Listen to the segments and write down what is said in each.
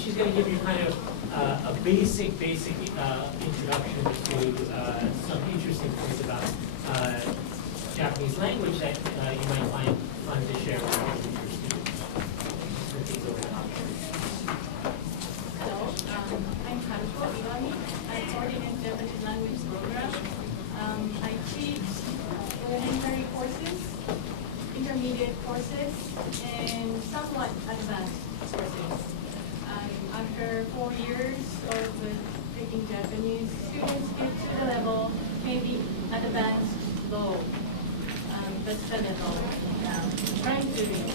she's going to give you kind of a basic introduction to some interesting things about Japanese language that you might find fun to share with your students. Hello, I'm Haruko. I coordinate Japanese language program. I teach elementary courses, intermediate courses, and somewhat advanced courses. After 4 years of taking Japanese, students get to the level maybe advanced low. That's the level I'm trying to reach.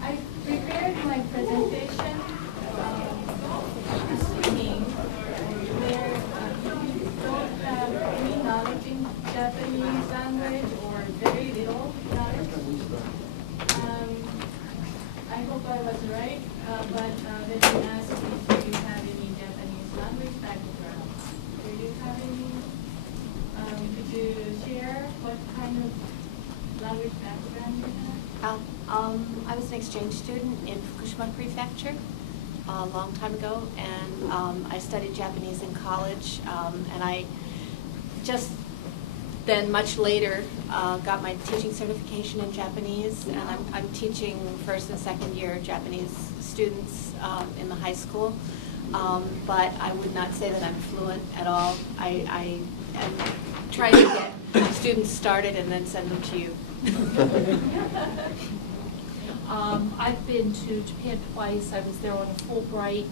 I prepared my presentation assuming where you don't have any knowledge in Japanese language or very little knowledge. I hope I was right, but let me ask if you have any Japanese language background. Do you have any? Could you share what kind of language background you have? I was an exchange student in Fukushima Prefecture a long time ago, and I studied Japanese in college, and I just then much later got my teaching certification in Japanese, and I'm teaching first and second year Japanese students in the high school, but I would not say that I'm fluent at all. I am trying to get students started and then send them to you. I've been to Japan twice. I was there on a Fulbright.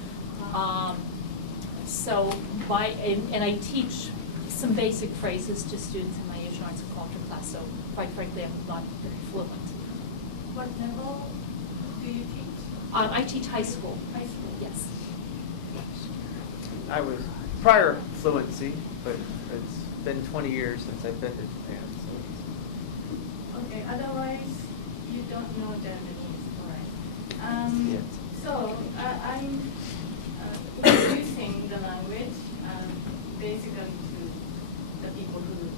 And I teach some basic phrases to students in my Asian arts and culture class. So quite frankly, I'm not very fluent. What level do you teach? I teach high school. High school. Yes. I was prior fluency, but it's been 20 years since I've been to Japan. Okay, otherwise you don't know Japanese, all right. Yes. So I'm introducing the language basically to the people who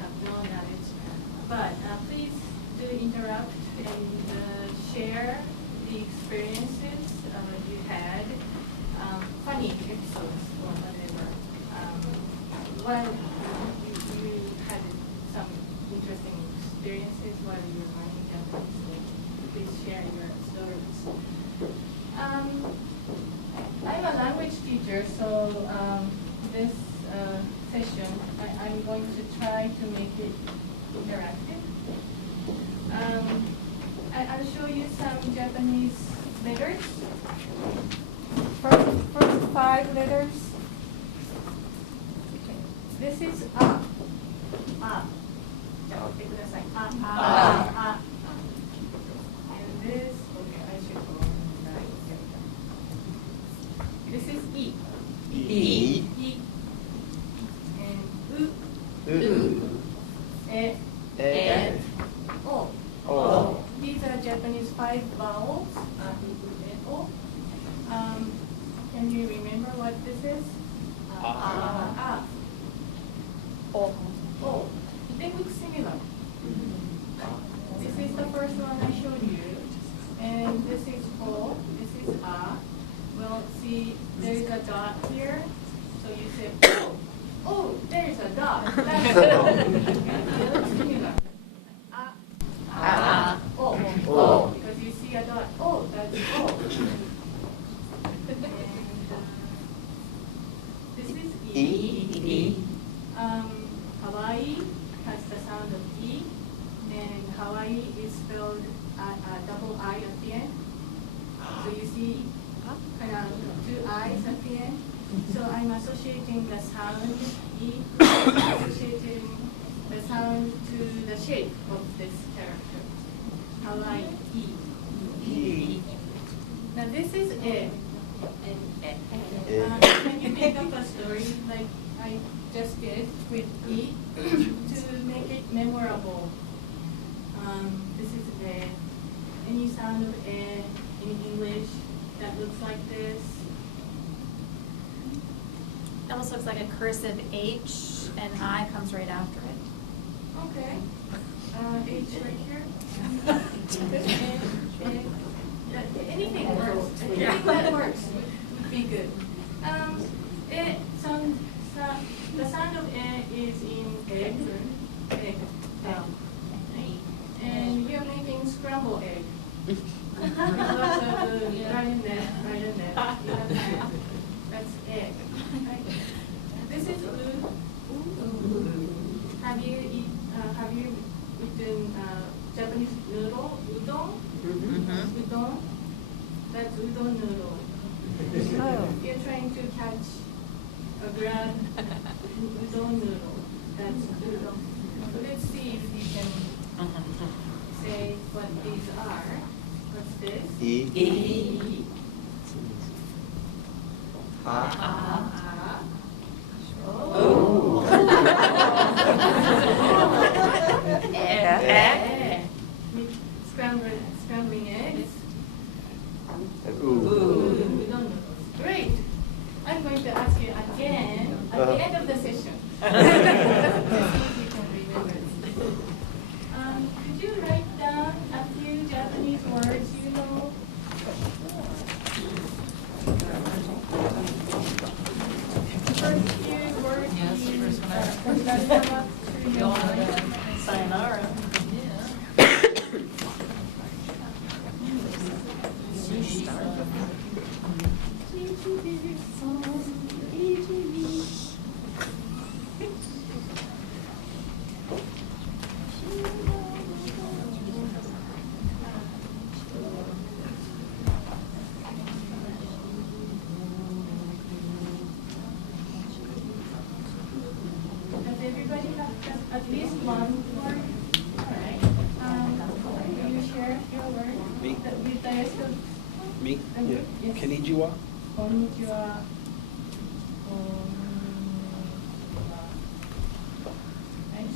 have no knowledge. But please do interrupt and share the experiences you had, funny episodes or whatever. While you had some interesting experiences while you were learning Japanese, please share your stories. I'm a language teacher, so this session, I'm going to try to make it interactive. I'll show you some Japanese letters. First 5 letters. Okay. This is a. And this, okay, I should go right. This is E. E. E. And U. U. E. E. O. O. These are Japanese 5 vowels. O. Can you remember what this is? O. They look similar. This is the first one I showed you. And this is O. This is A. Well, see, there is a dot here. So you say, oh, oh, there is a dot. That's O. They look similar. O. Because you see a dot. Oh, that's O. This is E. Hawaii has the sound of E, and Hawaii is spelled double I at the end. So you see kind of 2 I's at the end. So I'm associating the sound E, associating the sound to the shape of this character. Hawaii, E. Now this is E. Can you make up a story like I just did with E to make it memorable? This is E. Any sound of E in English that looks like this? It almost looks like a cursive H, and I comes right after it. Okay. H right here. Anything works. Anything that be good. The sound of egg is in egg. Egg. And you're making scrambled egg. With lots of brine net. That's egg. Right? This is udon. Have you eaten Japanese noodle? Udon? Udon? That's udon noodle. You're trying to catch or grab udon noodle. That's udon. Let's see if you can say what these are. What's this? E. Scrambling eggs. We don't know. Great. I'm going to ask you again at the end of the session. See if you can remember. Could you write down a few Japanese words you know? First few words that come up to your mind. Sayonara. Does everybody have just at least one word? All right. Will you share your word? Me? With the rest of Me? the group? Yes. Konnichiwa? Konnichiwa. Right.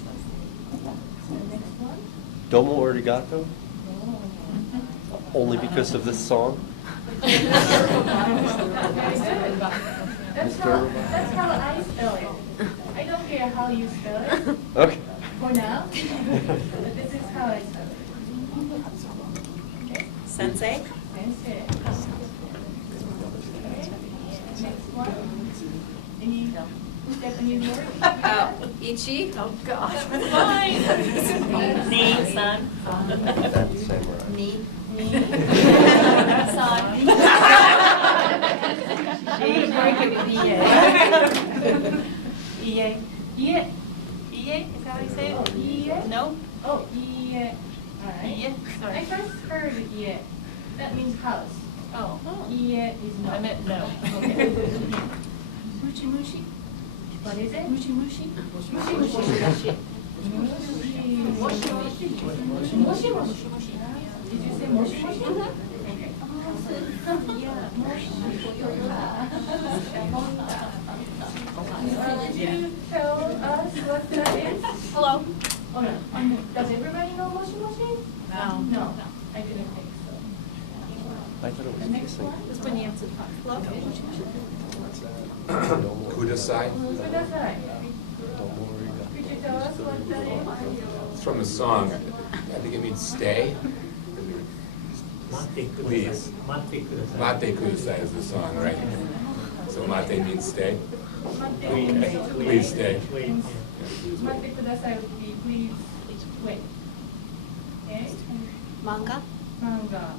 So next one. Domo arigato? Only because of this song? Very good. That's how I spell it. I don't care how you spell it Okay. for now, but this is how I spell it. Okay? Sensei? Sensei. Okay. Next one. Any Japanese word? Ichi? Oh, gosh. Fine. Ni, san. That's samurai. Ni. Son. Ie. Ie. Ie, is that how you say Oh, it? ie? No? Oh, ie. All right. Ie, sorry. I first heard ie. That means house. Oh. Ie is not. I meant no. Okay. Mushi mushi? What is it? Mushi mushi? Mushi mushi. Moshi moshi. Did you say moshi moshi? Okay. Could you tell us what that is? Hello? Oh no. Does everybody know moshi moshi? No. No. I didn't think so. I thought it The was next kissing. one. That's when you answer the phone. Hello? Kudasai. Kudasai. Domo arigato. Could you tell us what that is? It's from a song. I think it means stay. Please. Mate kudasai is the song, right? So mate means stay. Please stay. Mate kudasai would be please wait. Okay? Manga? Manga.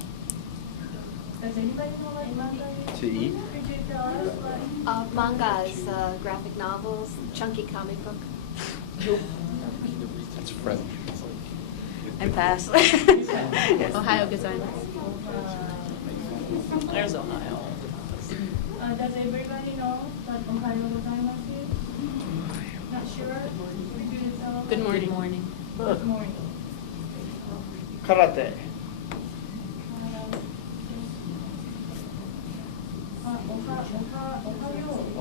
Does anybody know what manga is? To eat? Could you tell us what? Manga is graphic novels, chunky comic book. It's French. I'm fast. Ohio gozaimasu. There's Ohio. Does everybody know what Ohio gozaimasu is? Not sure? Could you tell us? Good morning. Good morning. Karate.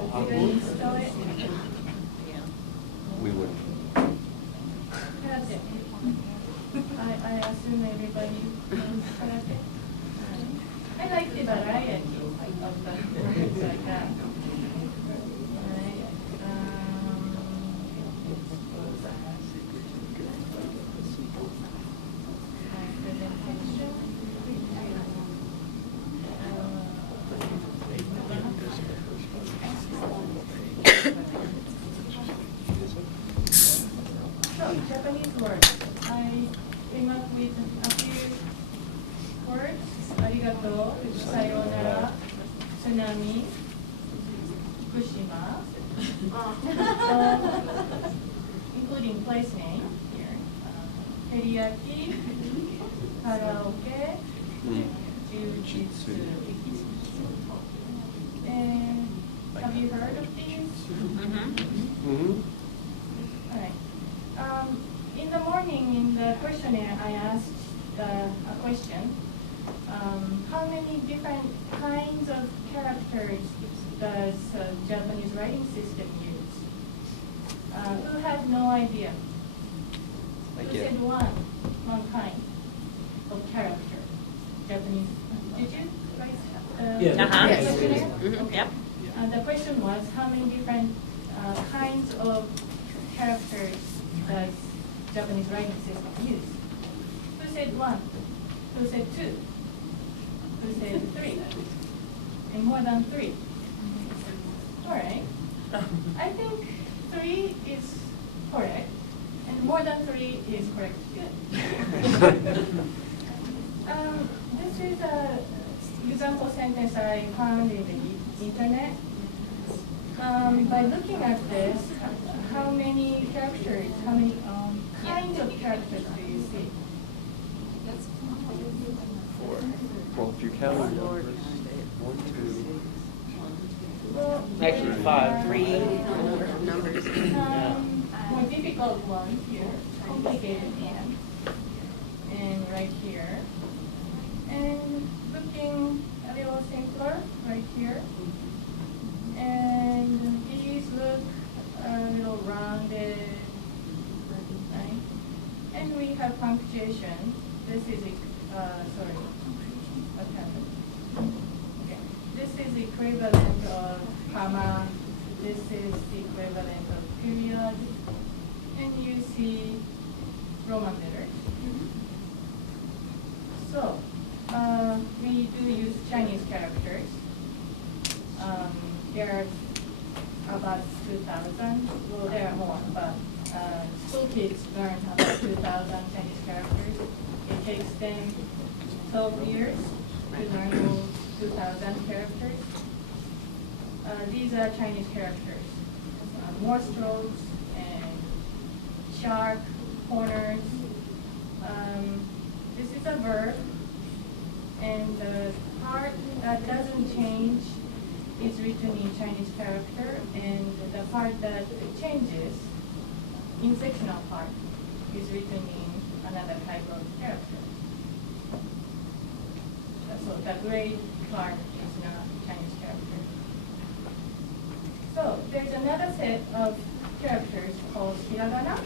Ohio. Did I spell it? We would. Karate. I assume everybody knows karate. I like the variety of the words like that. Right. Presentation. with a few words. Arigato, sayonara, tsunami, Fukushima, including place name here. Teriyaki, karaoke, jujitsu. And have you heard of these? All right. In the morning, in the questionnaire, I asked a question. How many different kinds of characters does Japanese writing system use? Who had no idea? Who said one kind of character? Japanese. Did you write Yeah. questionnaire? Yep. The question was, how many different kinds of characters does Japanese writing system use? Who said one? Who said two? Who said three? And more than three? All right. I think three is correct, and more than three is correct. Good. This is an example sentence I found in the internet. By looking at this, how many characters, how many kinds of characters do you see? Four. Well, if you're counting numbers, 1, 2. Well, Actually, there 5. are Three numbers. more difficult ones here, complicated one, and right here, and looking a little simpler right here, and these look a little rounded, right? And we have punctuation. This is sorry, what happened? Okay, this is equivalent of comma. This is the equivalent of period, and you see Roman letters. So we do use Chinese characters. There are about 2,000. Well, there are more, but school kids learn about 2,000 Chinese characters. It takes them 12 years to learn those 2,000 characters. These are Chinese characters. More strokes and sharp corners. This is a verb, and the part that doesn't change is written in Chinese character, and the part that changes, inflectional part, is written in another type of character. So the gray part is not Chinese character. So there's another set of characters called hiragana.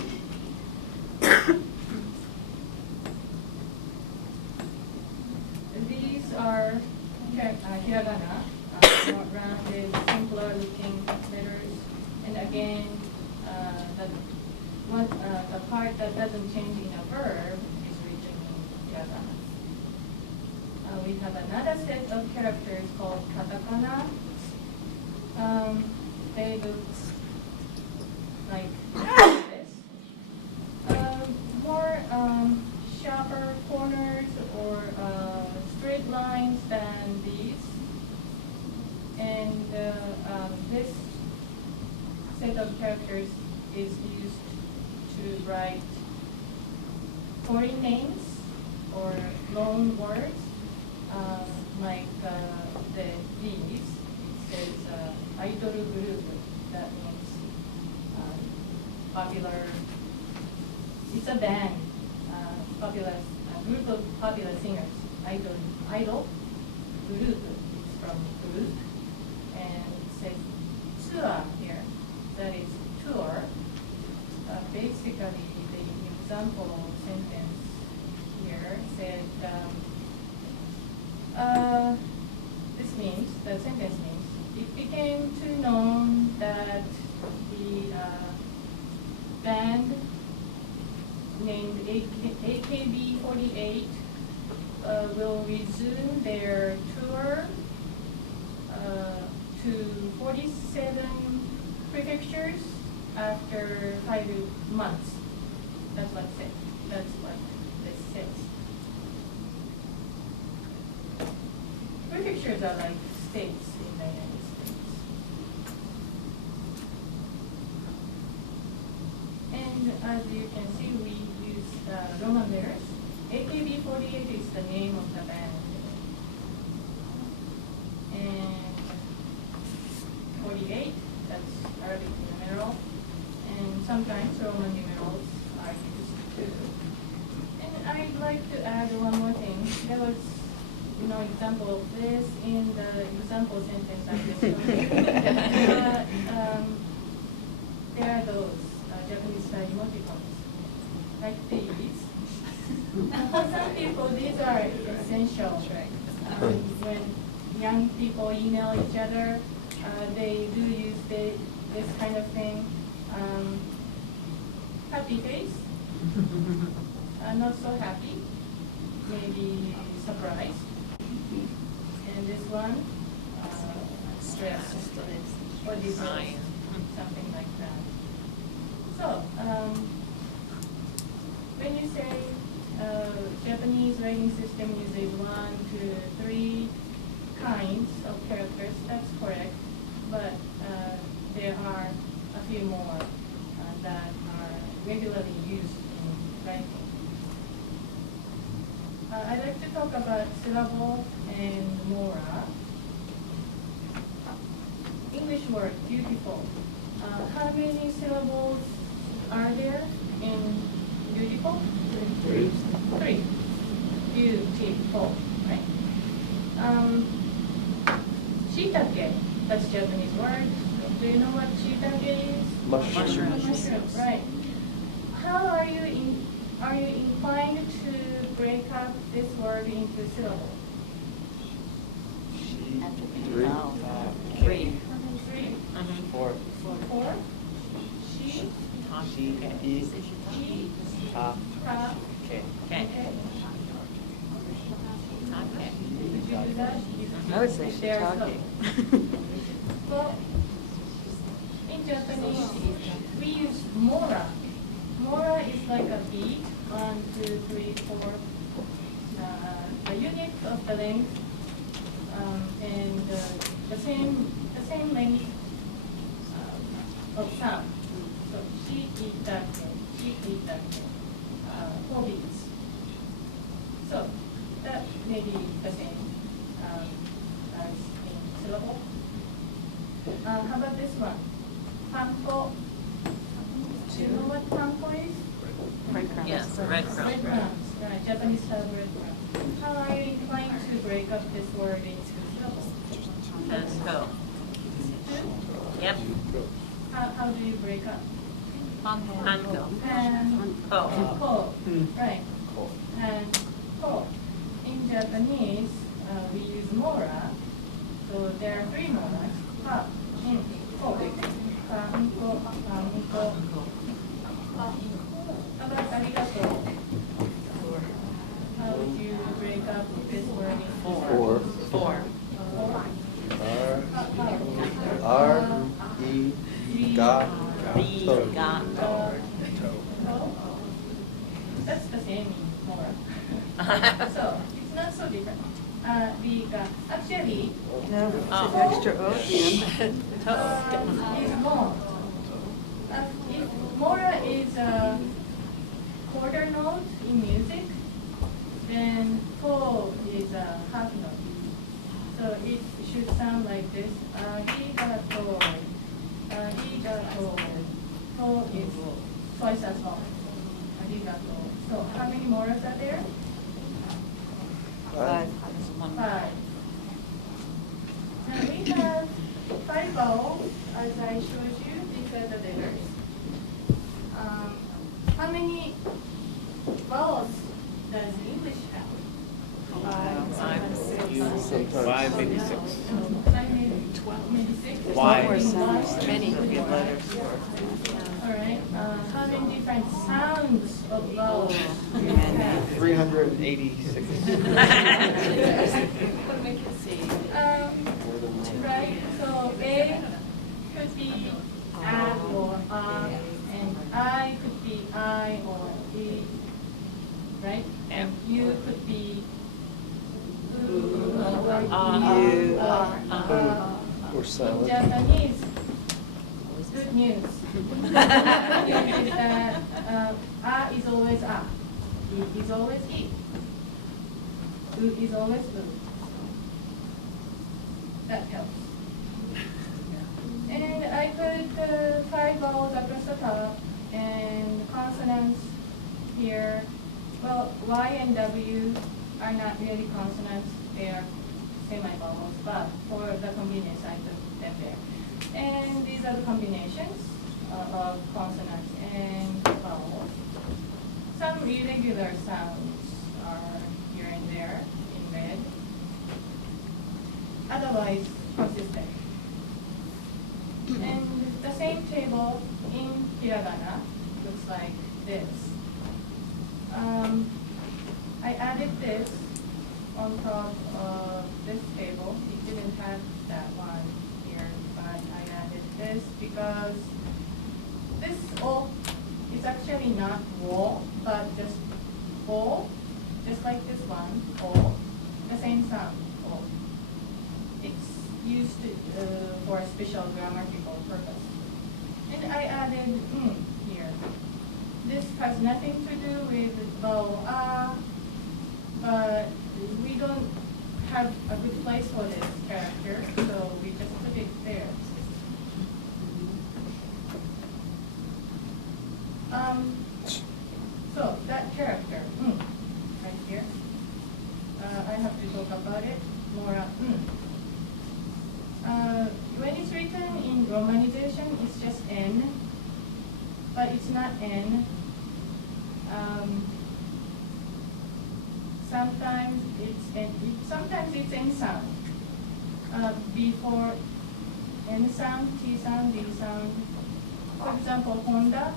These are hiragana, more rounded, simpler looking letters. And again, the part that doesn't change in a verb is written in hiragana. We have another set of characters called katakana. They look like this. More sharper corners or straight lines than these. And this set of characters is used to write foreign names or loan words. Like these, it says idol group. That means popular. It's a band, popular group of popular singers. Idol group is from group, and it says tour here. That is tour. Basically, the example sentence here said. This means, the sentence means, it became too known that the band named AKB48 will resume their tour to 47 prefectures after 5 months. That's what it said. That's what this says. others are like states in the United States. And as you can see, we use Roman letters. AKB48 is the name of the band. And 48, that's Arabic numeral. And sometimes Roman numerals are used too. And I'd like to add one more thing. There was example of this in the example sentence I just wrote. There are those Japanese style emoticons, like these. For some people, these are essential. When young people email each other, they do use this kind of thing. Happy face, not so happy, maybe surprised. And this one, stressed or depressed, something like that. So, when you say Japanese writing system uses 1, 2, 3 kinds of characters, that's correct, but there are a few more that are regularly used in writing. I'd like to talk about syllable and mora. English word, beautiful. How many syllables are there in beautiful? 3. Beautiful, right? Shiitake, that's Japanese word. Do you know what shiitake is? Mushroom, right. How are you inclined to break up this word into syllables? 3. 4. 4. She. Ta. Okay. Okay. Did you do that? I would say There are shiitake. Well, in Japanese, we use mora. Mora is like a beat, 1, 2, 3, 4, a unit of the length, and the same length of sound. So shiitake, 4 beats. So that may be the same as in syllable. How about this one? Panko. Do you know what panko is? Breadcrumbs. Yes, Breadcrumbs, right, Japanese style breadcrumbs. How are you inclined to break up this word into syllables? Panko. Yep. How do you break up? Panko. Ko. Right. And ko. In Japanese, we use mora. So there are 3 moras. Pa, in, ko. Panko, panko. How about arigato? How would you break up this word into 4. That's the same in mora. So it's not so different. Actually, No, it's an extra O at the end. is more. If mora is a quarter note in music, then ko is a half note. So it should sound like this. Arigato. Arigato. To is twice as long. Arigato. So how many moras are there? 5. 5. Now we have 5 vowels, as I showed you. These are the letters. How many vowels does English have? 5, maybe 6. 5, maybe 12, maybe 6. Why? More sounds, many letters. All right. How many different sounds of vowels do you have? 386. Right. So A could be A or and I could be I or E, right? And U could be U or Or In silent. Japanese, good news. Good news is that is always I is always I, is always u. That helps. And I put 5 vowels across the top and consonants here. Well, Y and W are not really consonants, they are semi-vowels, but for the convenience I put them there. And these are the combinations of consonants and vowels. Some irregular sounds are here and there in red. Otherwise, consistent. And the same table in hiragana looks like this. I added this on top of this table. It didn't have that one here, but I added this because this O is actually not wo, but just O, just like this one, O, the same sound, O. It's used for a special grammatical purpose. And I added here. This has nothing to do with vowel but we don't have a good place for this character, so we just put it there. So that character, right here, I have to talk about it more. When it's written in romanization, it's just N, but it's not N. Sometimes it's N sound. Before N sound, T sound, D sound. For example, Honda,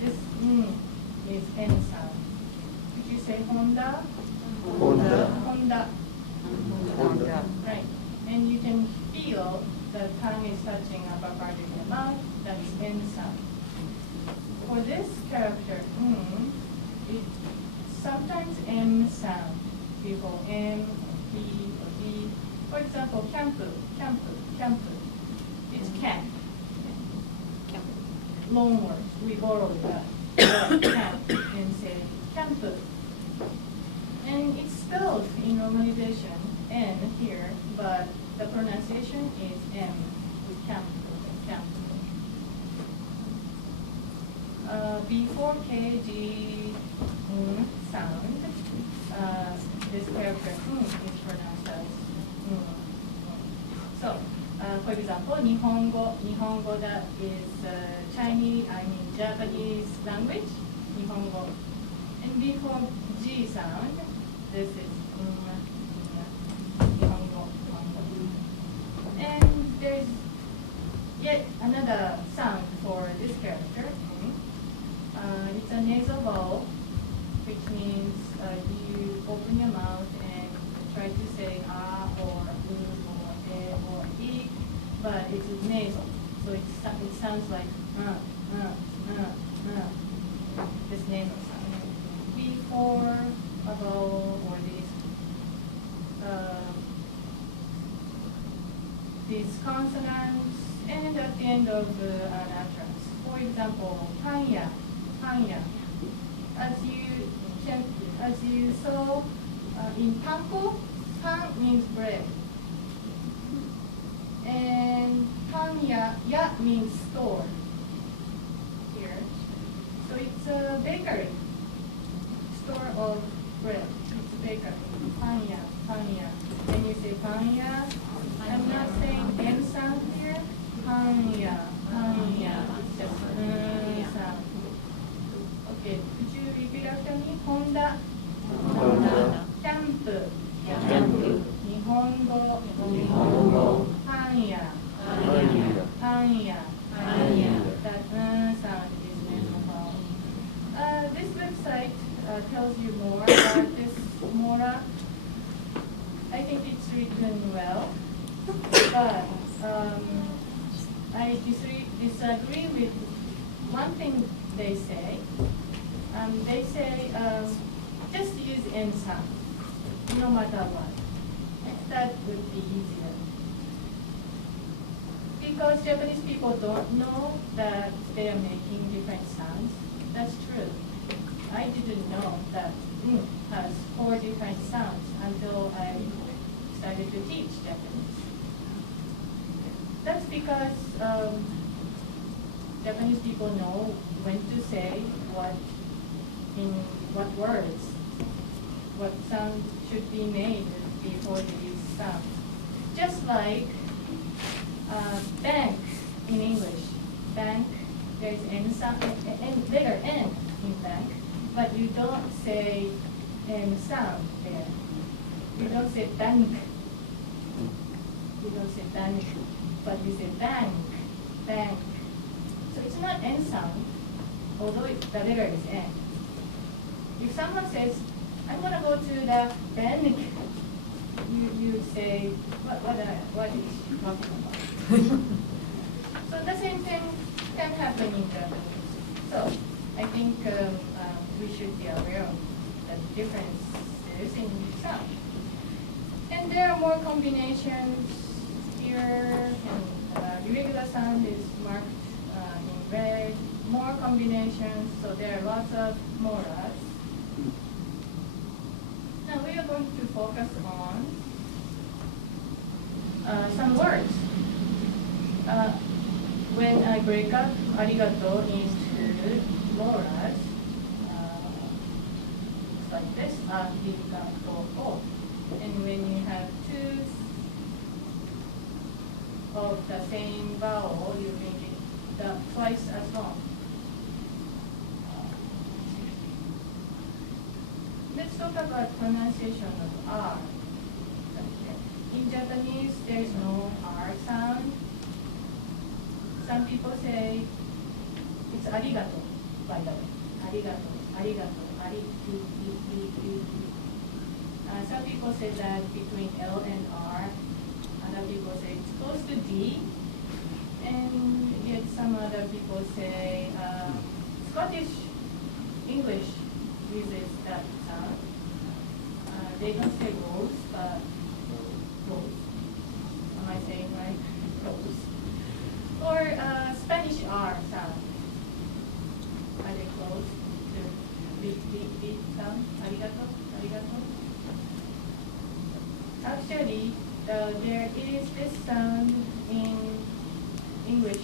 this is N sound. Could you say Honda? Honda. Right. And you can feel the tongue is touching upper part of your mouth. That's N sound. For this character, it's sometimes M sound before M, P, or D. For example, campu. It's camp. Long words. We borrow the camp and say campu. And it's spelled in romanization N here, but the pronunciation is M with campu. Before K, G, sound, this character is pronounced as So, for example, Nihongo that is Japanese language, Nihongo. And before G sound, this is Nihongo. And there's yet another sound for this character. It's a nasal vowel, which means you open your mouth and try to say ah or or e or e, but it's nasal, so it sounds like this nasal sound. Before a vowel or these consonants, and at the end of an utterance. For example, panya. As you saw in panko, pan means bread, and panya ya means store here. So it's a bakery, store of bread. It's a bakery. Panya. When you say panya, I'm not saying M sound here. Panya. It's just sound. Okay, could you repeat after me? Honda. Camp. Nihongo. Panya. That sound is nasal. This website tells you more about this mora. I think it's written well, but I disagree with one thing they say. They say just use N sound. no matter what. That would be easier. Because Japanese people don't know that they are making different sounds. That's true. I didn't know that has 4 different sounds until I started to teach Japanese. That's because Japanese people know when to say what in what words, what sound should be made before they use sound. Just like bank in English. Bank, there is N sound, letter N in bank, but you don't say N sound there. You don't say bank. You don't say bank, but you say bank, bank. So it's not N sound, although the letter is N. If someone says, I'm going to go to the bank, you say, what is she talking about? So the same thing can happen in Japanese. So I think we should be aware of the differences in sound. And there are more combinations here, and irregular sound is marked in red. More combinations, so there are lots of moras. Now we are going to focus on some words. When I break up arigato into moras, like this, arigato. And when you have 2 of the same vowel, you make it twice as long. Let's talk about pronunciation of R. In Japanese, there is no R sound. Some people say it's arigato, by the way. Arigato, arigato, some people say that between L and R. Other people say it's close to D. And yet some other people say Scottish English uses that sound. They don't say rose, but rose. Am I saying right? Rose. Or Spanish R sound. Are they close to the sound? Arigato, arigato. Actually, there is this sound in English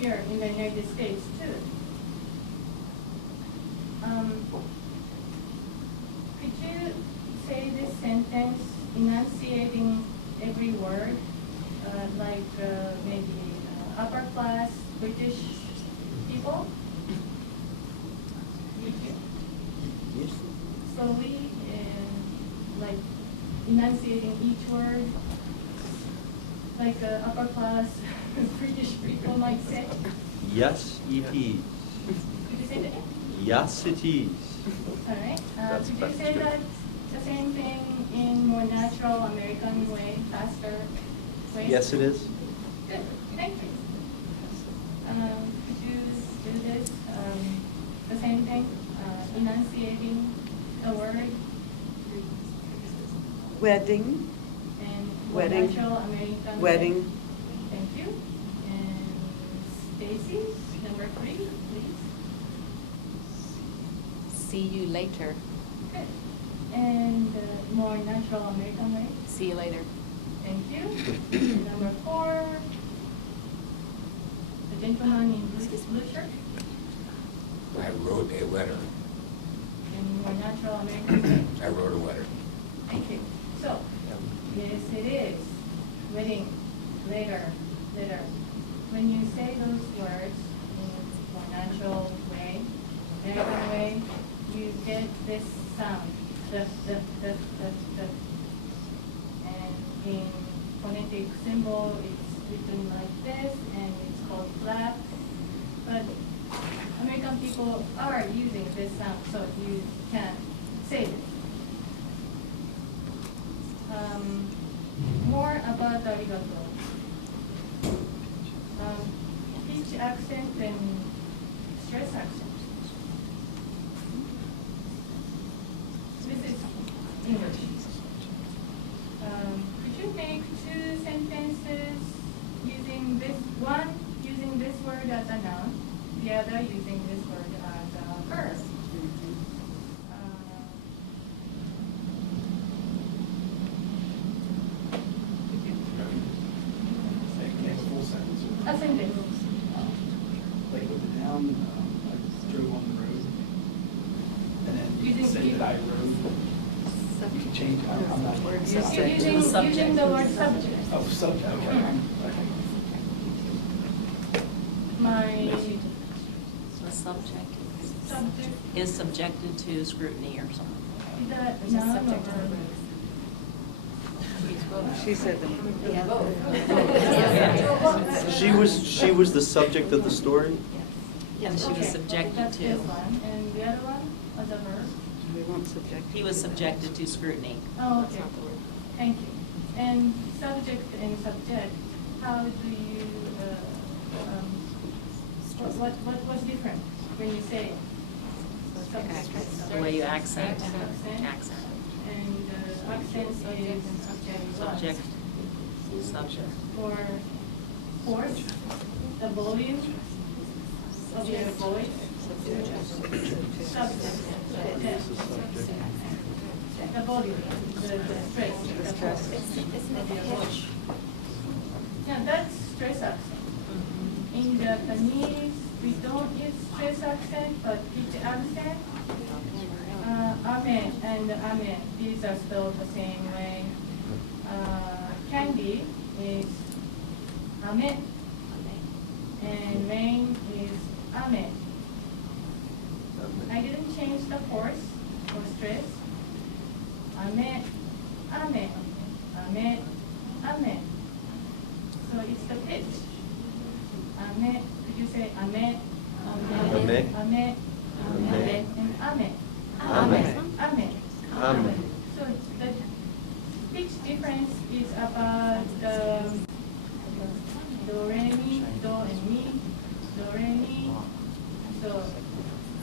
here in the United States too. Could you say this sentence enunciating every word, like maybe upper class British people? Yes. Slowly, like enunciating each word, like upper class British people might say. Yes, it is. Could you say that again? Yes, it is. All right. That's Could you say better. that the same thing in more natural American way, faster way? Yes, it is. Good. Thank you. Could you do this? The same thing, enunciating a word Wedding, and more Wedding. natural American way. wedding, Thank you. And Stacy, number 3, please. See you later. Good. And more natural American way. See you later. Thank you. Number 4, the gentleman in blue shirt. I wrote a letter. And more natural American way. I wrote a letter. Thank you. So, yes, it is. Wedding, later, later. When you say those words in more natural way, American way, you get this sound. And in phonetic symbol, it's written like this, and it's called flap. But American people are using this sound, so you can say it. More about arigato. Pitch accent and stress accent. This is English. ascending. Like with the noun, I drove on the road. And then you can say that I rode. You can change it. I'm not. Using the word subject. Oh, subject, okay. My The subject subject, is subjected to scrutiny or something. is a noun or verb? She said that. She was the subject of the story? And she was Okay, subjected that's to, this one. And the other one was a verb? We won't subject. he was subjected to scrutiny. Oh, okay. Thank you. And subject and subject, how do you, what's different when you say subject? The way you accent. Accent. And accent is Subject. Subject. for force, the volume of your voice. Subject. The volume, the stress. Isn't it the pitch? Yeah, that's stress accent. In Japanese, we don't use stress accent, but pitch accent. Ame and ame, these are spelled the same way. Candy is ame, and rain is ame. I didn't change the force or stress. Ame, ame, ame, ame. So it's the pitch. Ame, could you say ame, ame, ame, ame, and ame, ame, ame. So the pitch difference is about the do, re, mi, do, and mi, do, re, mi. So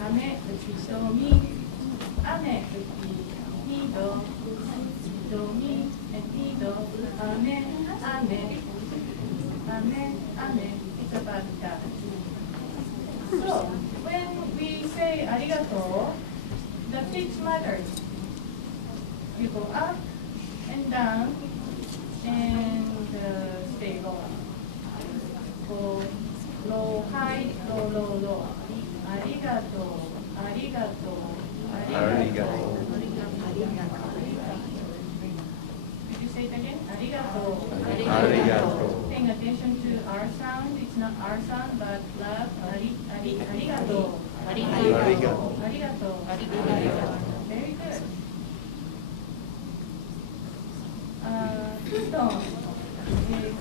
ame would be do, mi, ame would be mi, do, mi, and mi, do, ame, ame, ame, ame. It's about that. So when we say arigato, the pitch matters. You go up and down and stay low. Go low, high, low, low, low. Arigato, arigato, arigato. Could you say it again? Arigato. Arigato. Paying attention to our sound. It's not our sound, but love. Arigato. Arigato. Arigato. Very good. Futon is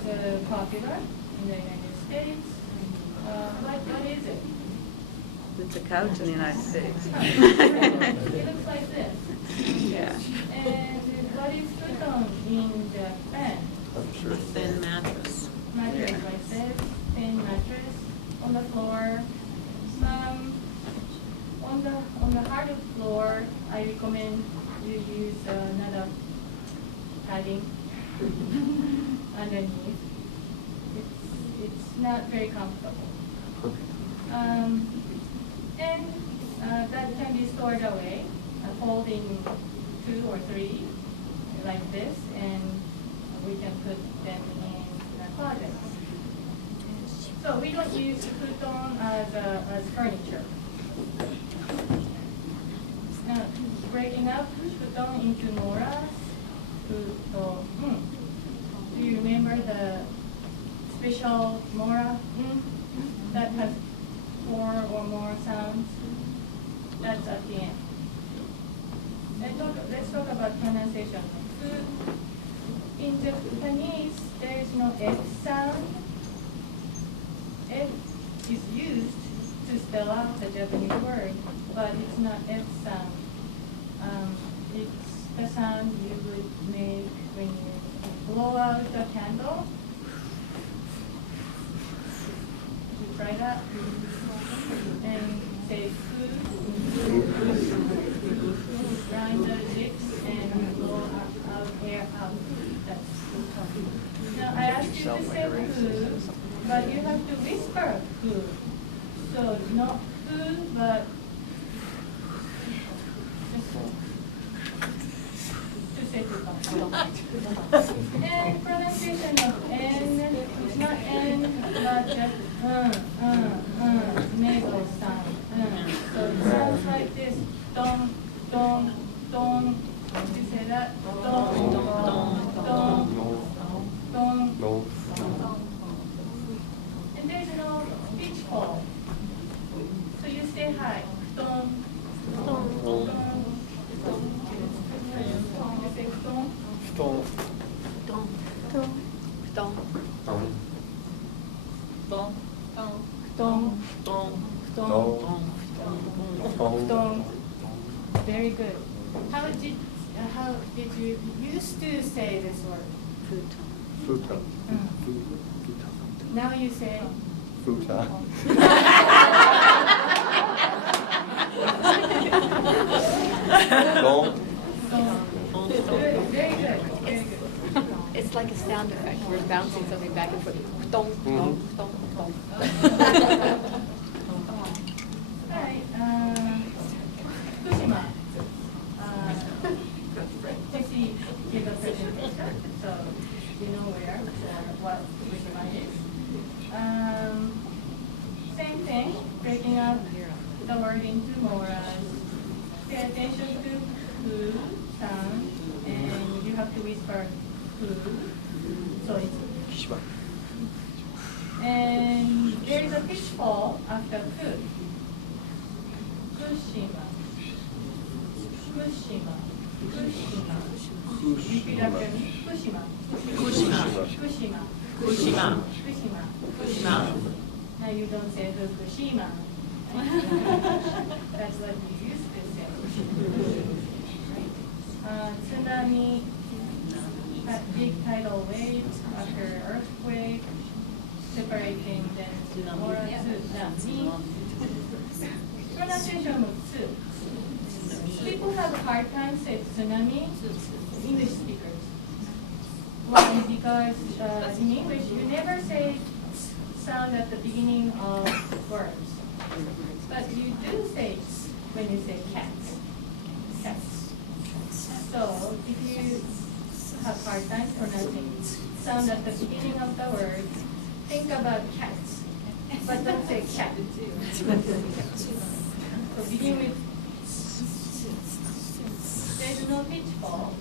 popular in the United States. What is it? It's a couch in the United States. It looks like this. Yeah. And what is futon in Japan? I'm sure. Thin mattress. Mattress like this, thin mattress on the floor. On the hard floor, I recommend you use another padding underneath. It's not very comfortable. And that can be stored away, folding 2 or 3 like this, and we can put them in the closet. So we don't use futon as furniture. Now, breaking up futon into moras. Do you remember the special mora that has 4 or more sounds? That's at the end. Let's talk about pronunciation. In Japanese, there is no F sound. F is used to spell out the Japanese word, but it's not F sound. It's the sound you would make when you blow out the candle. You try that and say food. Grind the lips and blow out air out. Now I asked you to say food, but you have to whisper food. So not food, but just to say food. And pronunciation of N, it's not N, but just nasal sound. So it sounds like this. Dong, dong, dong. You say that? Dong, dong, dong, dong. And there's no pitch fall. So you stay high. Dong, dong, dong, dong. You say dong. Dong. Dong. Dong. Dong. Dong, Dong. dong, dong. Very good. How did you used to say this word? Futon. Now you say Futon. Dong. good. Very good. Very good. It's like a sound effect. We're bouncing something back and forth. Dong, dong, dong, dong. Right. Fukushima. Jesse gave a presentation, so you know where or what Fukushima is. Same thing, breaking up the word into moras. Pay attention to fu sound, and you have to whisper fu. So it's and there is a pitch fall after fu. Fukushima. Fukushima. Fukushima. Repeat after me. Fukushima. Fukushima. Fukushima. Fukushima. Fukushima. Fukushima. Now you don't say Fukushima. That's what you used to say. Tsunami, big tidal wave after earthquake, separating then Mora tsunami. Pronunciation of tsu. People have a hard time saying tsunami, English speakers. Why? Because in English you never say sound at the beginning of words. But you do say when you say cats. Cats. So if you have hard time pronouncing sound at the beginning of the word, think about cats. But don't say cat. So begin with there's no pitch fall.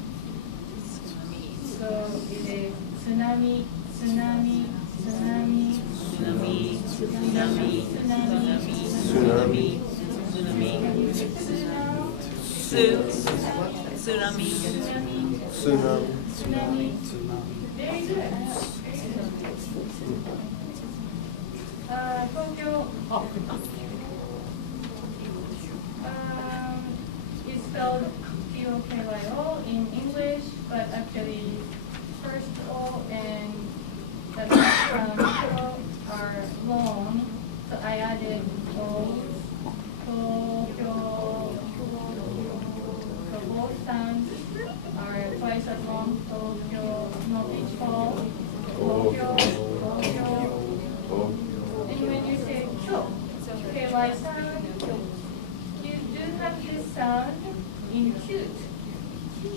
So it is tsunami, tsunami, tsunami, Tsunami. tsunami, tsunami, Tsunami. Tsunami. Can you fix it now? Tsunami. Tsunami, tsunami. Very good. Tokyo. It's spelled T-O-K-Y-O in English, but actually first O and the last are long, so I added O. Tokyo. So both sounds are twice as long. Tokyo, no pitch fall. Tokyo, Tokyo. And when you say kyo, K-Y sound, you do have this sound in cute.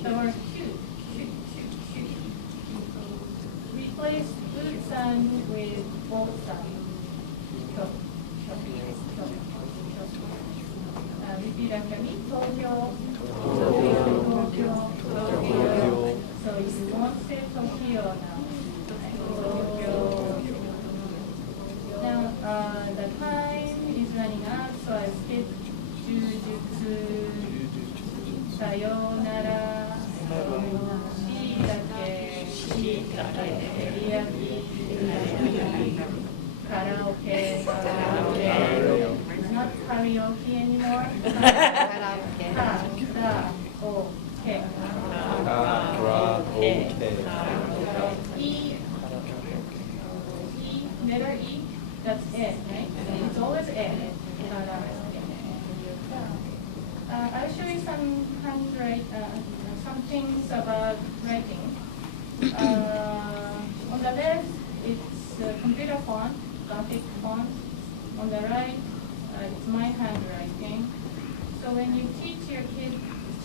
The word cute, cute, cute, cute. Replace good sound with both sounds. Kyo, kyo, kyo, kyo. Repeat after me. Tokyo, Tokyo, Tokyo, Tokyo. So you won't say Tokyo now. Tokyo. Now the time is running out, so I skip jujutsu, sayonara, shiitake, teriyaki, karaoke, It's not karaoke anymore. Karaoke. Letter E, that's E, right? It's always E. I'll show you some some things about writing. On the left, it's computer font, graphic font. On the right, it's my handwriting. So when you teach your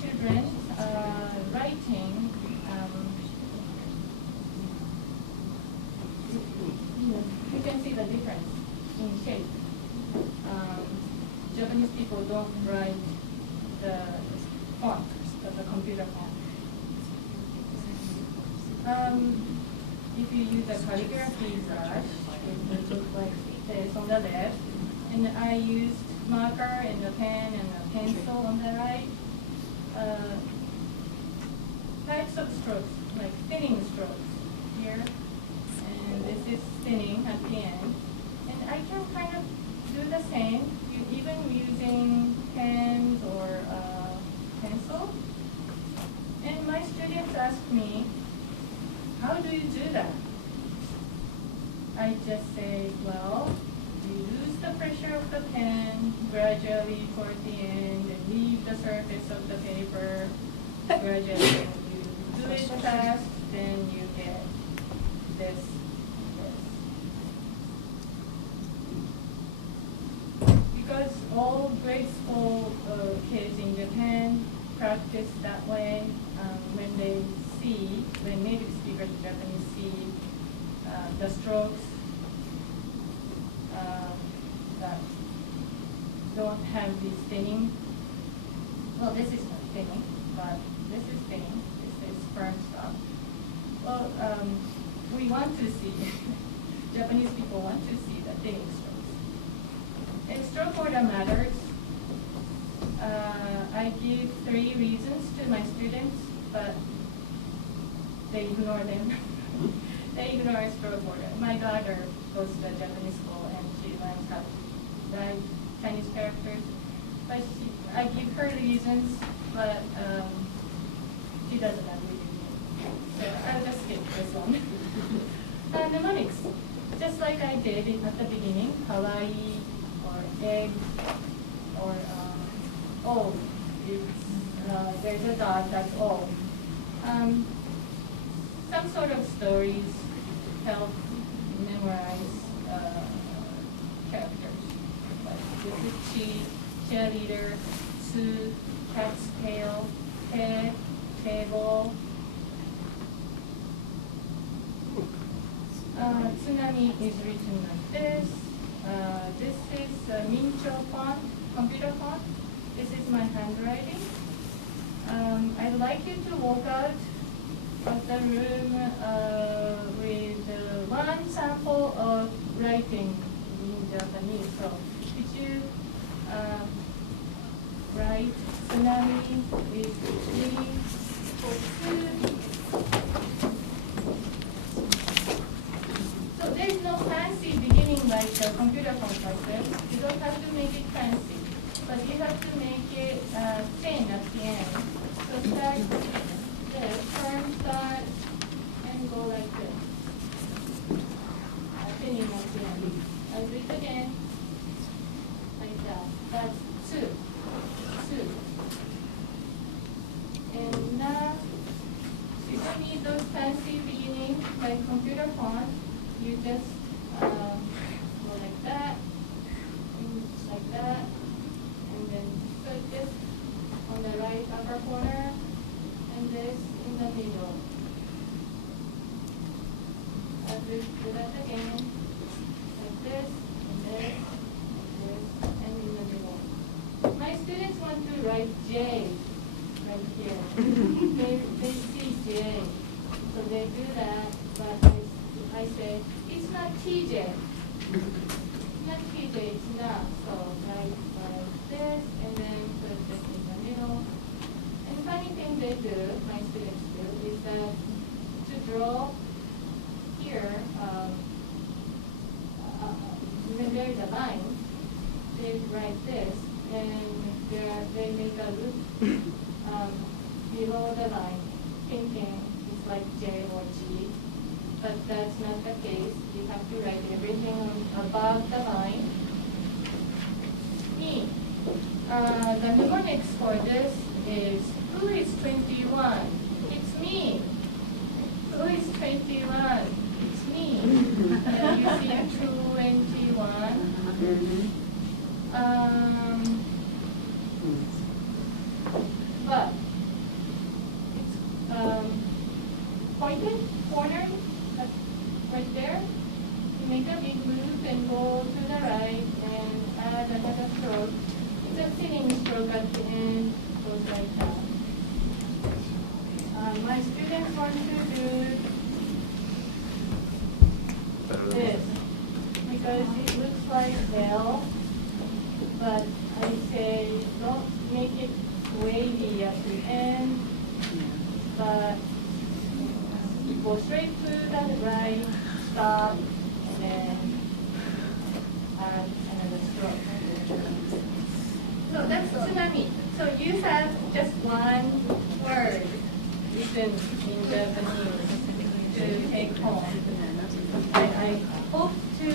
children writing, people don't write the font, the computer font. If you use a calligraphy brush, it would look like this on the left. And I used marker and a pen and a pencil on the right. Types of strokes, like thinning strokes here. And this is thinning at the end. And I can kind of do the same, even using pens or pencil. And my students ask me, how do you do that? I just say, well, you use the pressure of the pen gradually toward the end and leave the surface of the paper gradually. You do it fast, then you get this. Because all grade school kids in Japan practice that way when native speakers of Japanese see the strokes that don't have this thinning. Well, this is not thinning, but this is thinning. This is firm stuff. Well, we want to see, Japanese people want to see the thinning strokes. And stroke order matters. I give 3 reasons to my students, but they ignore them. They ignore stroke order. My daughter goes to a Japanese school and she learns how to write Chinese characters. But I give her reasons, but she doesn't agree with me. So I'll just skip this one. Mnemonics. Just like I did at the beginning, kawaii or egg or O. There's a dot, that's O. Some sort of stories help memorize characters. Like this is chi, cheerleader, su, cat's tail, te, table. Tsunami is written like this. This is Mincho font, computer font. This is my handwriting. I'd like you to walk out of the room with one sample of writing in Japanese. So could you write tsunami with 3 or 2? So there's no fancy beginning like the computer font like this. You don't have to make it fancy, but you have to make it thin at the end. So start this, firm start, and go like this. Thinning at the end. I'll do it again, like that. That's 2. And now, you don't need those fancy beginnings like computer font. You just go like that, and like that, and then put this on the right upper corner, and this in the middle. I'll do that again, like this, and in the middle. My students want to write J right here. they see J, so they do that, but I say, it's not TJ. Not TJ, it's not. So write like this, and then put this in the middle. And funny thing they do, my students do, is that to draw here, when there is a line, they write this, and they make a loop below the line, thinking it's like J or G. But that's not the case. You have to write everything above the line. Me. The mnemonics for this is, who is 21? It's me. Who is 21? It's me. You see 21. But it's pointed, cornered. Right there, you make a big loop and go to the right and add another stroke. It's a right now. My students want to do this because it looks like L, but I say don't make it wavy at the end, but go straight to the right, stop, and then add another stroke. So that's tsunami. So you have just one word written in Japanese to take home. I hope to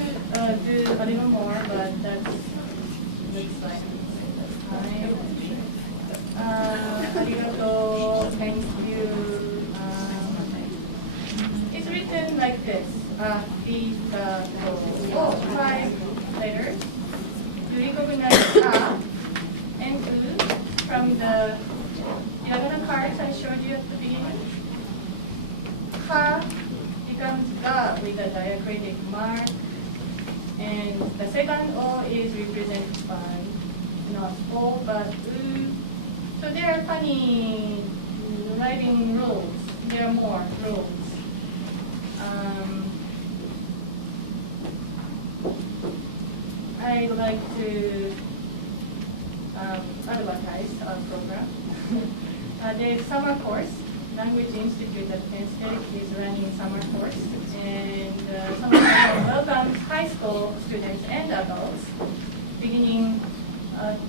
do a little more, but that looks like that's fine. Arigato, thank you. It's written like this. These 5 letters. You recognize A and U from the hiragana cards I showed you at the beginning. Ha becomes Ga with a diacritic mark. And the second O is represented by not O, but U. So there are funny writing rules. There are more rules. I'd like to advertise our program. The summer course, Language Institute at Penn State is running summer course, and some of them welcome high school students and adults beginning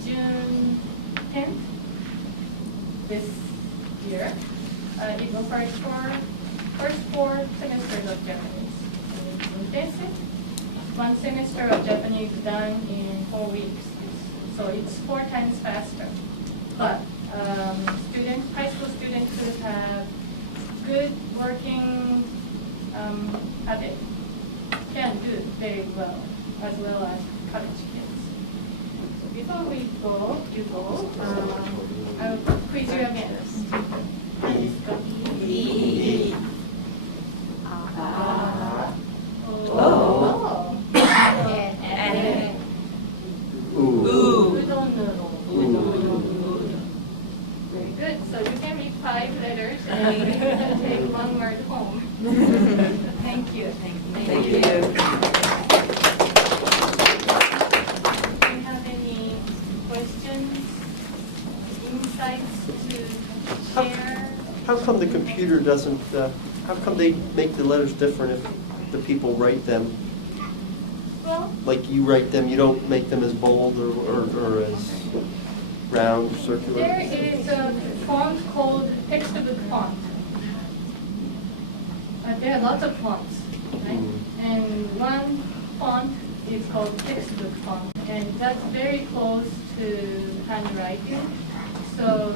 June 10th this year. It offers for first 4 semesters of Japanese. It's intensive. 1 semester of Japanese done in 4 weeks. So it's 4 times faster. But students, high school students who have good working habit can do very well as college kids. So before you go, I'll quiz you again. Very good. So you can read 5 letters and take 1 word home. Thank you. Thank you. Do you have any questions, insights to share? How come the computer doesn't, how come they make the letters different if the people write them? Well, Like you write them, you don't make them as bold or as round, circular? there is a font called textbook font. There are lots of fonts, right? And one font is called textbook font, and that's very close to handwriting. So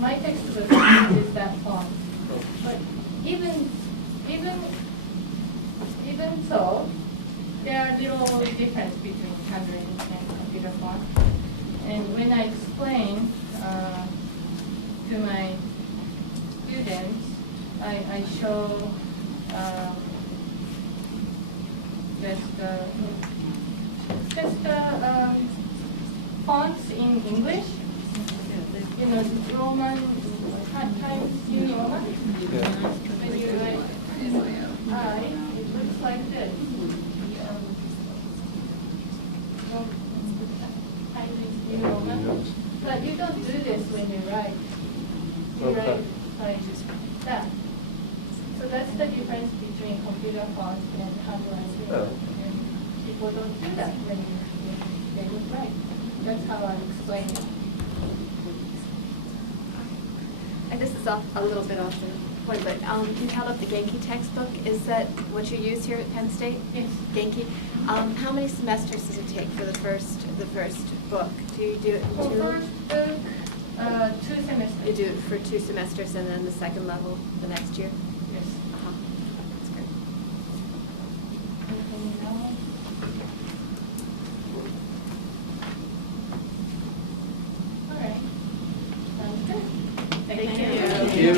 my textbook is that font. But even so, there are little difference between handwriting and computer font. And when I explain to my students, I show just fonts in English. You know, Roman times New Roman. When you write I, it looks like this. New Roman. But you don't do this when you write. You write like that. So that's the difference between computer font and handwriting. And people don't do that when they would write. That's how I explain it. And this is a little bit off the point, but you held up the Genki textbook. Is that what you use here at Penn State? Yes. Genki. How many semesters does it take for the first book? Do you do it in For 2? first book, 2 semesters. You do it for 2 semesters, and then the second level the next year? Yes. That's great. Anything else? All right. Sounds good. Thank you. Thank you.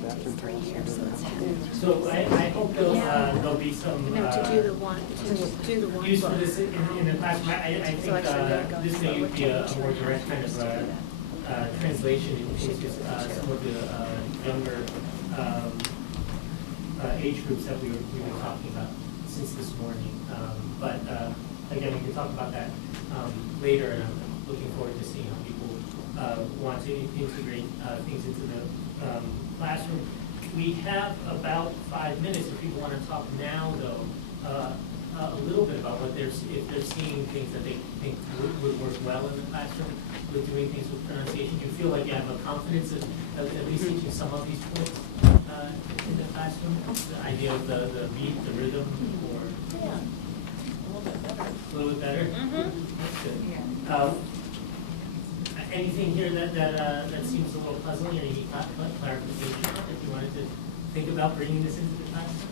That takes 3 years. So I hope there'll be some. No, to do the one Use for book. this in the classroom. I think this may be a more direct kind of translation into some of the younger age groups that we were talking about since this morning. But again, we can talk about that later, and I'm looking forward to seeing how people want to integrate things into the classroom. We have about 5 minutes if people want to talk now, though, a little bit about what if they're seeing things that they think would work well in the classroom with doing things with pronunciation. Do you feel like you have a confidence of at least teaching some of these points in the classroom? The idea of the beat, the rhythm, or Yeah, a little bit better. a little bit better? Mm-hmm. That's good. Anything here that seems a little puzzling, or you need clarification on, if you wanted to think about bringing this into the classroom?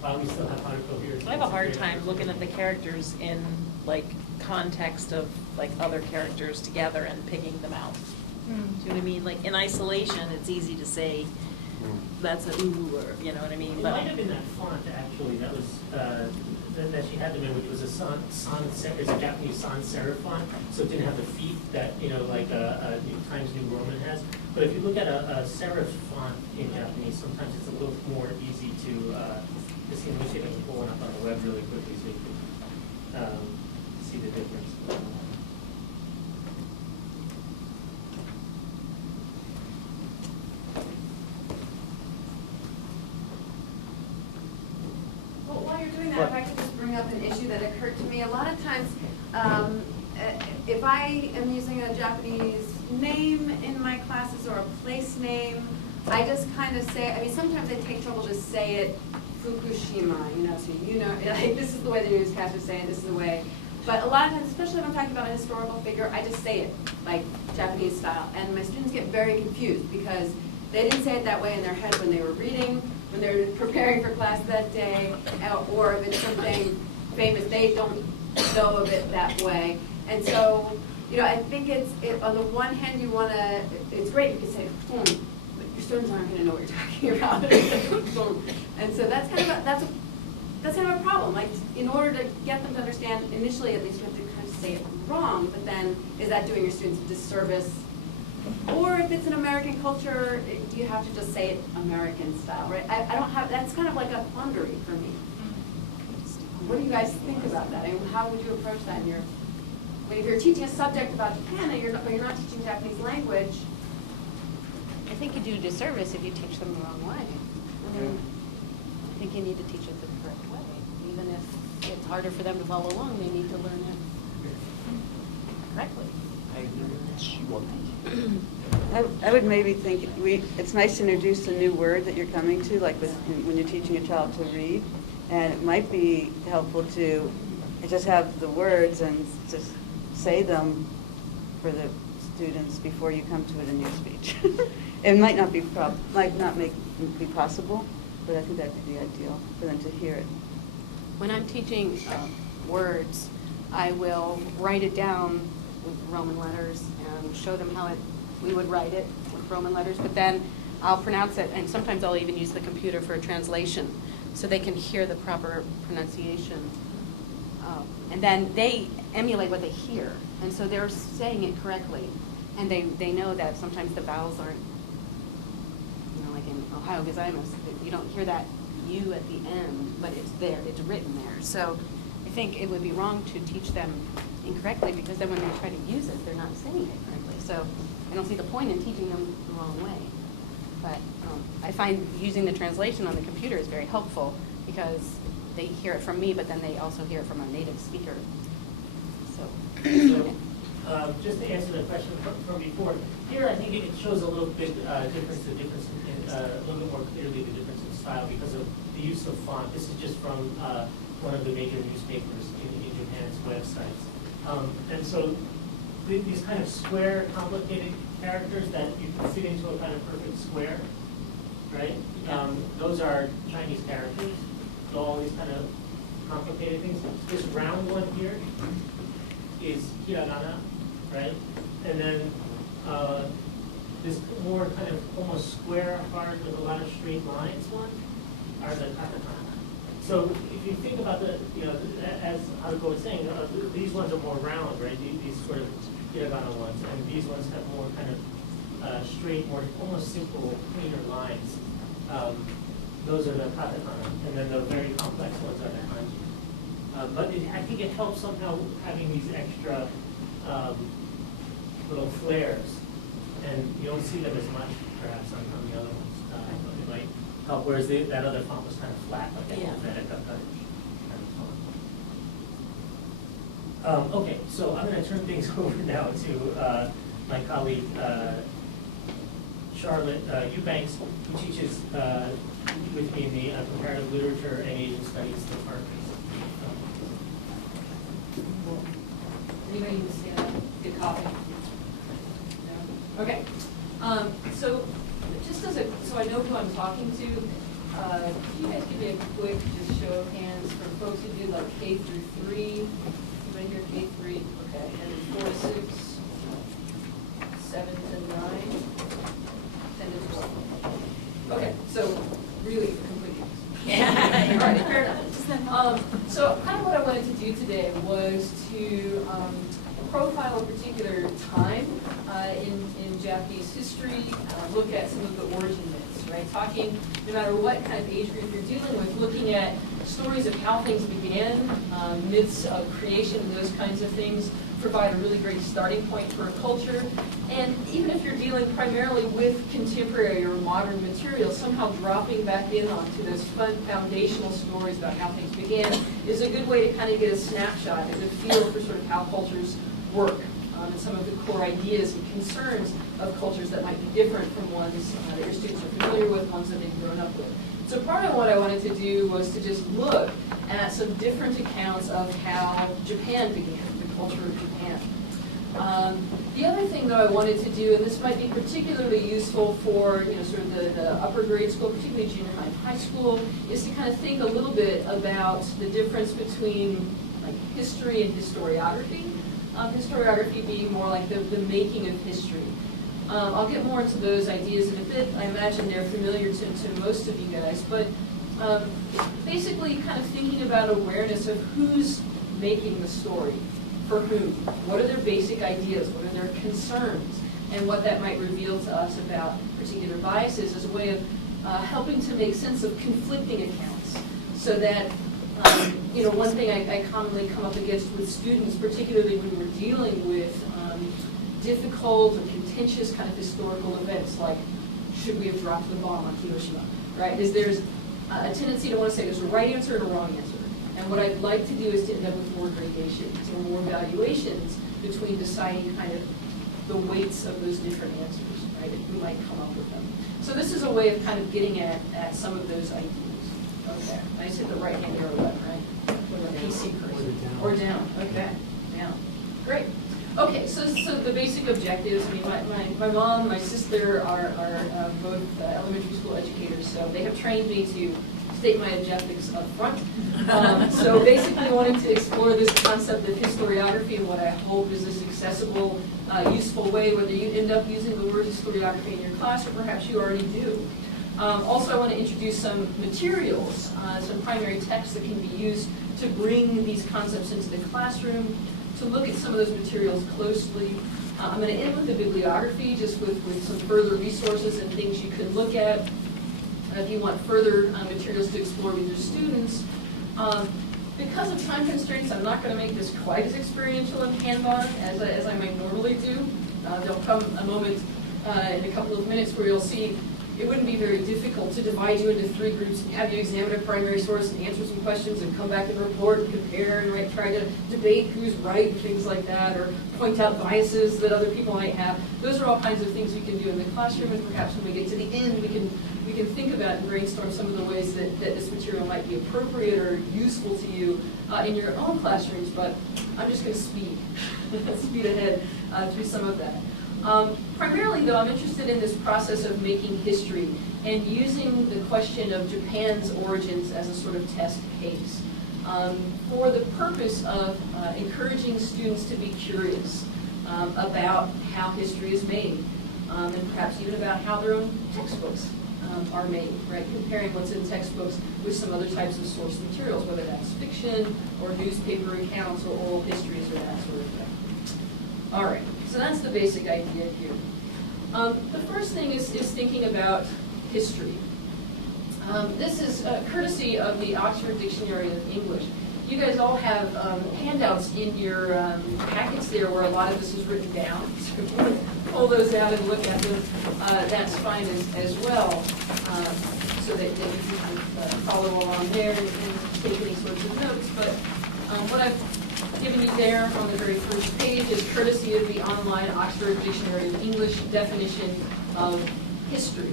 While we still have Haruko here. I have a hard time looking at the characters in like context of like other characters together and picking them out. Do you know what I mean? Like in isolation, it's easy to say that's a ooh, or you know what I mean? It But might have been that font actually that was that she had them in, which was a it's a Japanese sans serif font, so it didn't have the feet that like Times New Roman has. But if you look at a serif font in Japanese, sometimes it's a little more easy to see. Let me see if I can pull one up on the web really quickly so you can see the difference. Well, while you're doing that, if I could just bring up an issue that occurred to me. A lot of times, if I am using a Japanese name in my classes or a place name, I just kind of say, sometimes I take trouble to say it Fukushima, so like, this is the way the newscasters say it, this is the way. But a lot of times, especially when I'm talking about a historical figure, I just say it like Japanese style. And my students get very confused because they didn't say it that way in their head when they were reading, when they were preparing for class that day, or if it's something famous, they don't know of it that way. And so, I think on the one hand, it's great you can say, but your students aren't going to know what you're talking about. And so that's kind of a problem. Like, in order to get them to understand, initially at least, you have to kind of say it wrong, but then is that doing your students a disservice? Or if it's an American culture, do you have to just say it American style, right? I don't have, that's kind of like a quandary for me. What do you guys think about that? How would you approach that in if you're teaching a subject about Japan and you're not teaching Japanese language? I think you do a disservice if you teach them the wrong way. I think you need to teach it the correct way. Even if it's harder for them to follow along, they need to learn it correctly. I would maybe think it's nice to introduce a new word that you're coming to, like when you're teaching a child to read, and it might be helpful to just have the words and just say them for the students before you come to it in your speech. It might not be possible, but I think that could be ideal for them to hear it. When I'm teaching words, I will write it down with Roman letters and show them how we would write it with Roman letters, but then I'll pronounce it, and sometimes I'll even use the computer for a translation so they can hear the proper pronunciation. And then they emulate what they hear, and so they're saying it correctly, and they know that sometimes the vowels aren't, like in Ohio Gozaimasu, you don't hear that U at the end, but it's there, it's written there. So I think it would be wrong to teach them incorrectly, because then when they try to use it, they're not saying it correctly. So I don't see the point in teaching them the wrong way. But I find using the translation on the computer is very helpful, because they hear it from me, but then they also hear it from a native speaker. So just to answer the question from before, here I think it shows a little bit difference in a little bit more clearly the difference in style because of the use of font. This is just from one of the major newspapers in Japan's websites. And so these kind of square, complicated characters that you can fit into a kind of perfect square, right? Those are Chinese characters. So all these kind of complicated things. This round one here is hiragana, right? And then this more kind of almost square part with a lot of straight lines one are the katakana. So if you think about the, as Haruko was saying, these ones are more round, right? These sort of hiragana ones, and these ones have more kind of straight, more almost simple, cleaner lines. Those are the katakana, and then the very complex ones are the kanji. But I think it helps somehow having these extra little flares, and you don't see them as much perhaps on the other ones. It might help, whereas that other font was kind of flat, like that kind of font. Okay, so I'm going to turn things over now to my colleague Charlotte Eubanks, who teaches with me in the comparative literature and Asian studies department. Anybody need to stand up, get coffee? No? Okay. So just so I know who I'm talking to, can you guys give me a quick just show of hands for folks who do like K through 3? Anybody here K3? Okay. And 4 to 6, 7 to 9, 10 to 12. Okay. So really complete. All right. Fair enough. So kind of what I wanted to do today was to profile a particular time in Japanese history, look at some of the origin myths, right? Talking, no matter what kind of age group you're dealing with, looking at stories of how things began, myths of creation, and those kinds of things provide a really great starting point for a culture. And even if you're dealing primarily with contemporary or modern material, somehow dropping back in onto those fun foundational stories about how things began is a good way to kind of get a snapshot and a feel for sort of how cultures work, and some of the core ideas and concerns of cultures that might be different from ones that your students are familiar with, ones that they've grown up with. So part of what I wanted to do was to just look at some different accounts of how Japan began, the culture of Japan. The other thing that I wanted to do, and this might be particularly useful for sort of the upper grade school, particularly junior high and high school, is to kind of think a little bit about the difference between like history and historiography. Historiography being more like the making of history. I'll get more into those ideas in a bit. I imagine they're familiar to most of you guys, but basically kind of thinking about awareness of who's making the story, for whom, what are their basic ideas, what are their concerns, and what that might reveal to us about particular biases as a way of helping to make sense of conflicting accounts, so that one thing I commonly come up against with students, particularly when we're dealing with difficult or contentious kind of historical events, like should we have dropped the bomb on Hiroshima, right? Is there's a tendency to want to say there's a right answer and a wrong answer. And what I'd like to do is to end up with more gradations or more valuations between deciding kind of the weights of those different answers, right? And who might come up with them. So this is a way of kind of getting at some of those ideas. Okay, I just hit the right hand arrow button, right? With a PC cursor. Or down. Okay, down. Great. Okay, so the basic objectives. I mean, my mom, my sister are both elementary school educators, so they have trained me to state my objectives up front. So basically, I wanted to explore this concept of historiography and what I hope is this accessible, useful way, whether you end up using the word historiography in your class or perhaps you already do. Also, I want to introduce some materials, some primary texts that can be used to bring these concepts into the classroom, to look at some of those materials closely. I'm going to end with the bibliography, just with some further resources and things you can look at if you want further materials to explore with your students. Because of time constraints, I'm not going to make this quite as experiential and hands-on as I might normally do. There'll come a moment in a couple of minutes where you'll see it wouldn't be very difficult to divide you into 3 groups and have you examine a primary source and answer some questions and come back and report and compare and try to debate who's right and things like that, or point out biases that other people might have. Those are all kinds of things we can do in the classroom, and perhaps when we get to the end, we can think about and brainstorm some of the ways that this material might be appropriate or useful to you in your own classrooms. But I'm just going to speed ahead through some of that. Primarily, though, I'm interested in this process of making history and using the question of Japan's origins as a sort of test case for the purpose of encouraging students to be curious about how history is made, and perhaps even about how their own textbooks are made, right? Comparing what's in textbooks with some other types of source materials, whether that's fiction or newspaper accounts or oral histories or that sort of thing. All right, so that's the basic idea here. The first thing is thinking about history. This is courtesy of the Oxford Dictionary of English. You guys all have handouts in your packets there where a lot of this is written down. So if you want to pull those out and look at them, that's fine as well, so that you can follow along there and take any sorts of notes. But what I've given you there on the very first page is courtesy of the online Oxford Dictionary of English definition of history.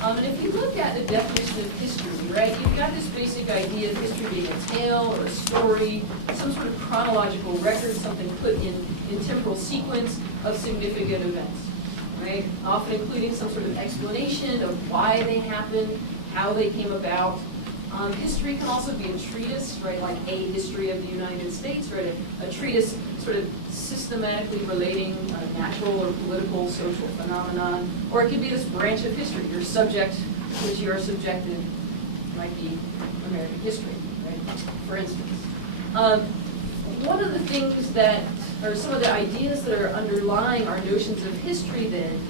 And if you look at the definition of history, right, you've got this basic idea of history being a tale or a story, some sort of chronological record, something put in temporal sequence of significant events, right? Often including some sort of explanation of why they happened, how they came about. History can also be a treatise, right, like A History of the United States, right, a treatise sort of systematically relating natural or political, social phenomenon, or it could be this branch of history. Your subject, which you are subjected, might be American history, right, for instance. One of the things that, or some of the ideas that are underlying our notions of history then,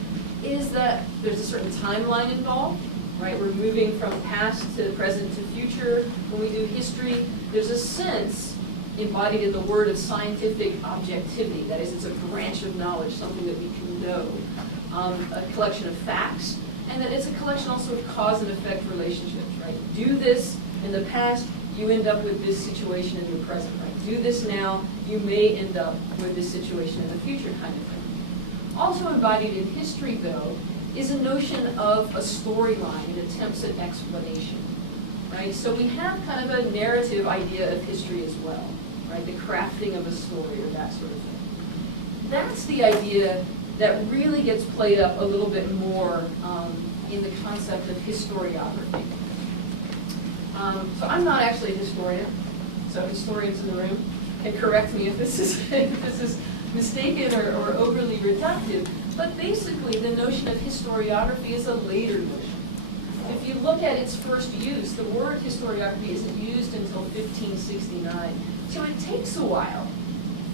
is that there's a certain timeline involved. Right, we're moving from past to present to future. When we do history, there's a sense embodied in the word of scientific objectivity. That is, it's a branch of knowledge, something that we can know. A collection of facts, and then it's a collection also of cause and effect relationships, right? Do this in the past, you end up with this situation in the present, right? Do this now, you may end up with this situation in the future, kind of thing. Also embodied in history, though, is a notion of a storyline and attempts at explanation, right? So we have kind of a narrative idea of history as well, right? The crafting of a story or that sort of thing. That's the idea that really gets played up a little bit more in the concept of historiography. So I'm not actually a historian, so historians in the room can correct me if this is mistaken or overly reductive. But basically, the notion of historiography is a later notion. If you look at its first use, the word historiography isn't used until 1569. So it takes a while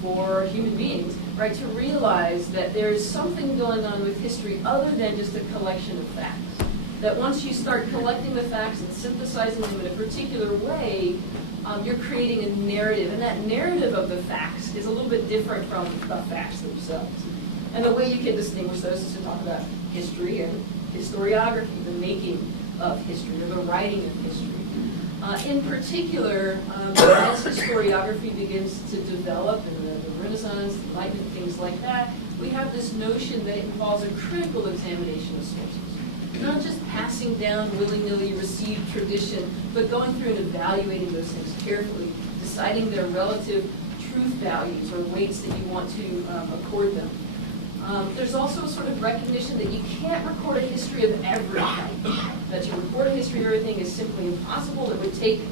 for human beings, right, to realize that there's something going on with history other than just a collection of facts. That once you start collecting the facts and synthesizing them in a particular way, you're creating a narrative. And that narrative of the facts is a little bit different from the facts themselves. And the way you can distinguish those is to talk about history and historiography, the making of history or the writing of history. In particular, as historiography begins to develop in the Renaissance, the Enlightenment, things like that, we have this notion that it involves a critical examination of sources. Not just passing down willy-nilly received tradition, but going through and evaluating those things carefully, deciding their relative truth values or weights that you want to accord them. There's also a sort of recognition that you can't record a history of everything. That to record a history of everything is simply impossible. It would take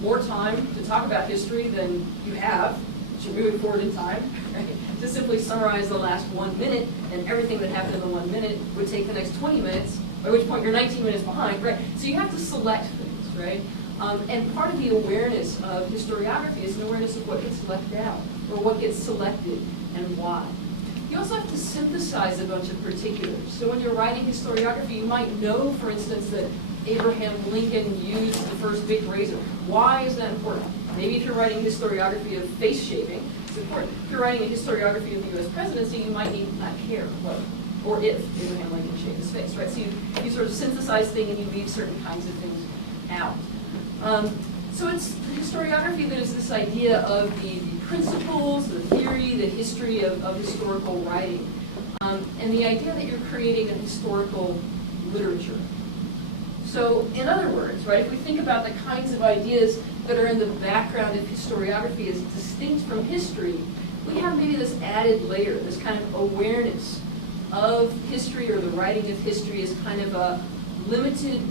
more time to talk about history than you have, but you're moving forward in time. Right? To simply summarize the last 1 minute and everything that happened in the 1 minute would take the next 20 minutes, by which point you're 19 minutes behind. Right? So you have to select things, right? And part of the awareness of historiography is an awareness of what gets left out, or what gets selected, and why. You also have to synthesize a bunch of particulars. So when you're writing historiography, you might know, for instance, that Abraham Lincoln used the first big razor. Why is that important? Maybe if you're writing historiography of face shaving, it's important. If you're writing a historiography of the U.S. presidency, you might need not care what, or if Abraham Lincoln shaved his face, right? So you sort of synthesize things and you leave certain kinds of things out. So it's historiography that is this idea of the principles, the theory, the history of historical writing, and the idea that you're creating a historical literature. So in other words, right, if we think about the kinds of ideas that are in the background of historiography as distinct from history, we have maybe this added layer, this kind of awareness of history or the writing of history as kind of a limited,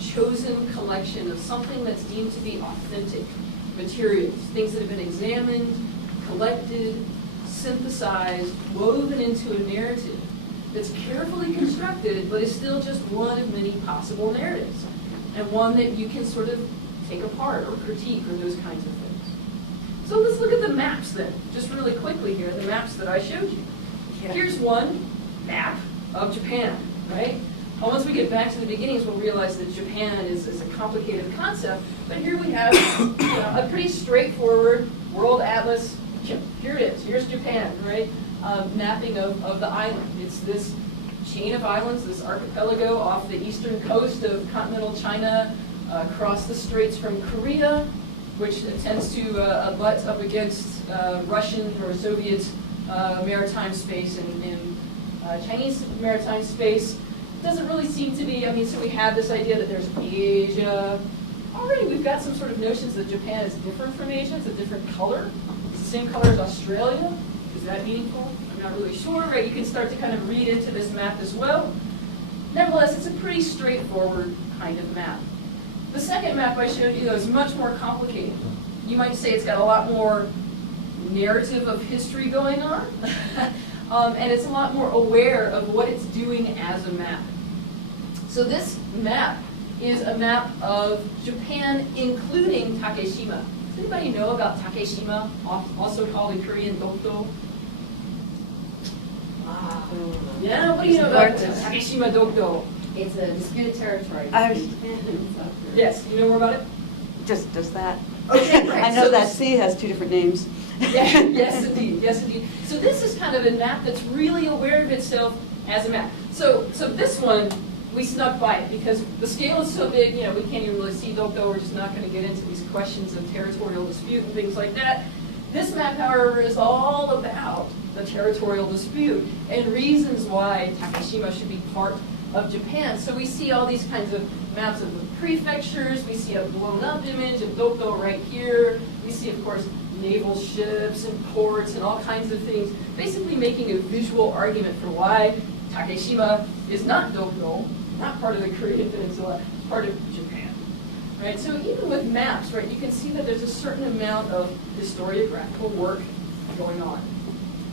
chosen collection of something that's deemed to be authentic materials, things that have been examined, collected, synthesized, woven into a narrative that's carefully constructed, but is still just one of many possible narratives, and one that you can sort of take apart or critique or those kinds of things. So let's look at the maps then, just really quickly here, the maps that I showed you. Here's one map of Japan, right? Well, once we get back to the beginnings, we'll realize that Japan is a complicated concept, but here we have a pretty straightforward world atlas. Here it is, here's Japan, right? Mapping of the island. It's this chain of islands, this archipelago off the eastern coast of continental China, across the straits from Korea, which tends to butt up against Russian or Soviet maritime space and Chinese maritime space. It doesn't really seem to be, I mean, so we have this idea that there's Asia. Already we've got some sort of notions that Japan is different from Asia. It's a different color. It's the same color as Australia. Is that meaningful? I'm not really sure, right? You can start to kind of read into this map as well. Nevertheless, it's a pretty straightforward kind of map. The second map I showed you, though, is much more complicated. You might say it's got a lot more narrative of history going on, and it's a lot more aware of what it's doing as a map. So this map is a map of Japan, including Takeshima. Does anybody know about Takeshima, also called in Korean Dokdo? Yeah, what do you know about Takeshima Dokdo? It's a disputed territory. Yes, you know more about it? Just that. Okay, right. I know So that sea has 2 different names. Yeah, yes, indeed. Yes, indeed. So this is kind of a map that's really aware of itself as a map. So this one, we snuck by it because the scale is so big, we can't even really see Dokdo. We're just not going to get into these questions of territorial dispute and things like that. This map, however, is all about the territorial dispute and reasons why Takeshima should be part of Japan. So we see all these kinds of maps of the prefectures. We see a blown-up image of Dokdo right here. We see, of course, naval ships and ports and all kinds of things, basically making a visual argument for why Takeshima is not Dokdo, not part of the Korean Peninsula, it's part of Japan. Right? So even with maps, right, you can see that there's a certain amount of historiographical work going on,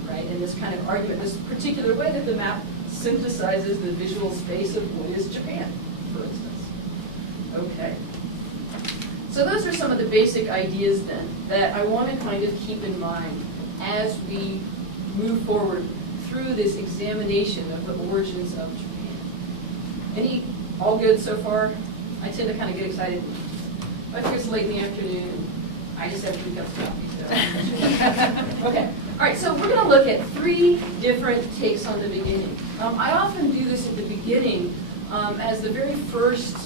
right, in this kind of argument, this particular way that the map synthesizes the visual space of what is Japan, for instance. Okay. So those are some of the basic ideas then that I want to kind of keep in mind as we move forward through this examination of the origins of Japan. All good so far? I tend to kind of get excited. I think it's late in the afternoon. I just had 3 cups of coffee. So. Okay. All right, so we're going to look at 3 different takes on the beginning. I often do this at the beginning as the very first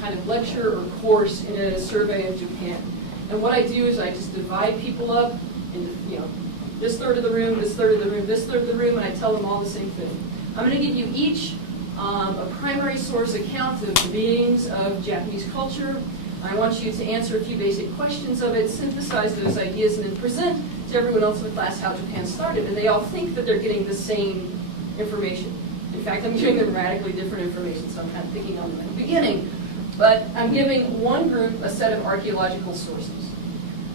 kind of lecture or course in a survey of Japan. And what I do is I just divide people up into, this third of the room, this third of the room, this third of the room, and I tell them all the same thing. I'm going to give you each a primary source account of the beginnings of Japanese culture. I want you to answer a few basic questions of it, synthesize those ideas, and then present to everyone else in the class how Japan started. And they all think that they're getting the same information. In fact, I'm giving them radically different information, so I'm kind of picking on them at the beginning. But I'm giving one group a set of archaeological sources.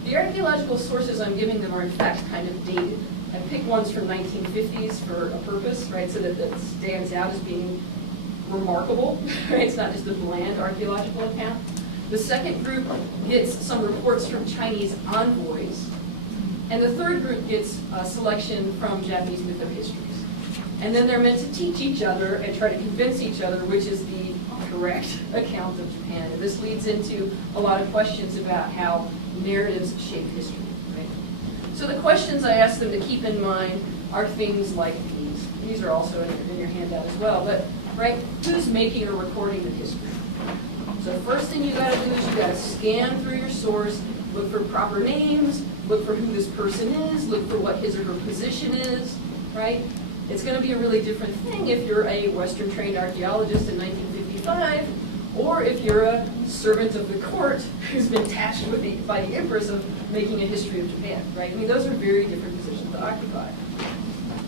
The archaeological sources I'm giving them are in fact kind of dated. I picked ones from 1950s for a purpose, right, so that it stands out as being remarkable, right? It's not just a bland archaeological account. The second group gets some reports from Chinese envoys. And the third group gets a selection from Japanese mytho-histories. And then they're meant to teach each other and try to convince each other which is the correct account of Japan. And this leads into a lot of questions about how narratives shape history. Right? So the questions I ask them to keep in mind are things like these. These are also in your handout as well. But right, who's making or recording the history? So first thing you got to do is you got to scan through your source, look for proper names, look for who this person is, look for what his or her position is, right? It's going to be a really different thing if you're a Western trained archaeologist in 1955, or if you're a servant of the court who's been tasked with by the Empress of making a history of Japan, right? I mean, those are very different positions to occupy.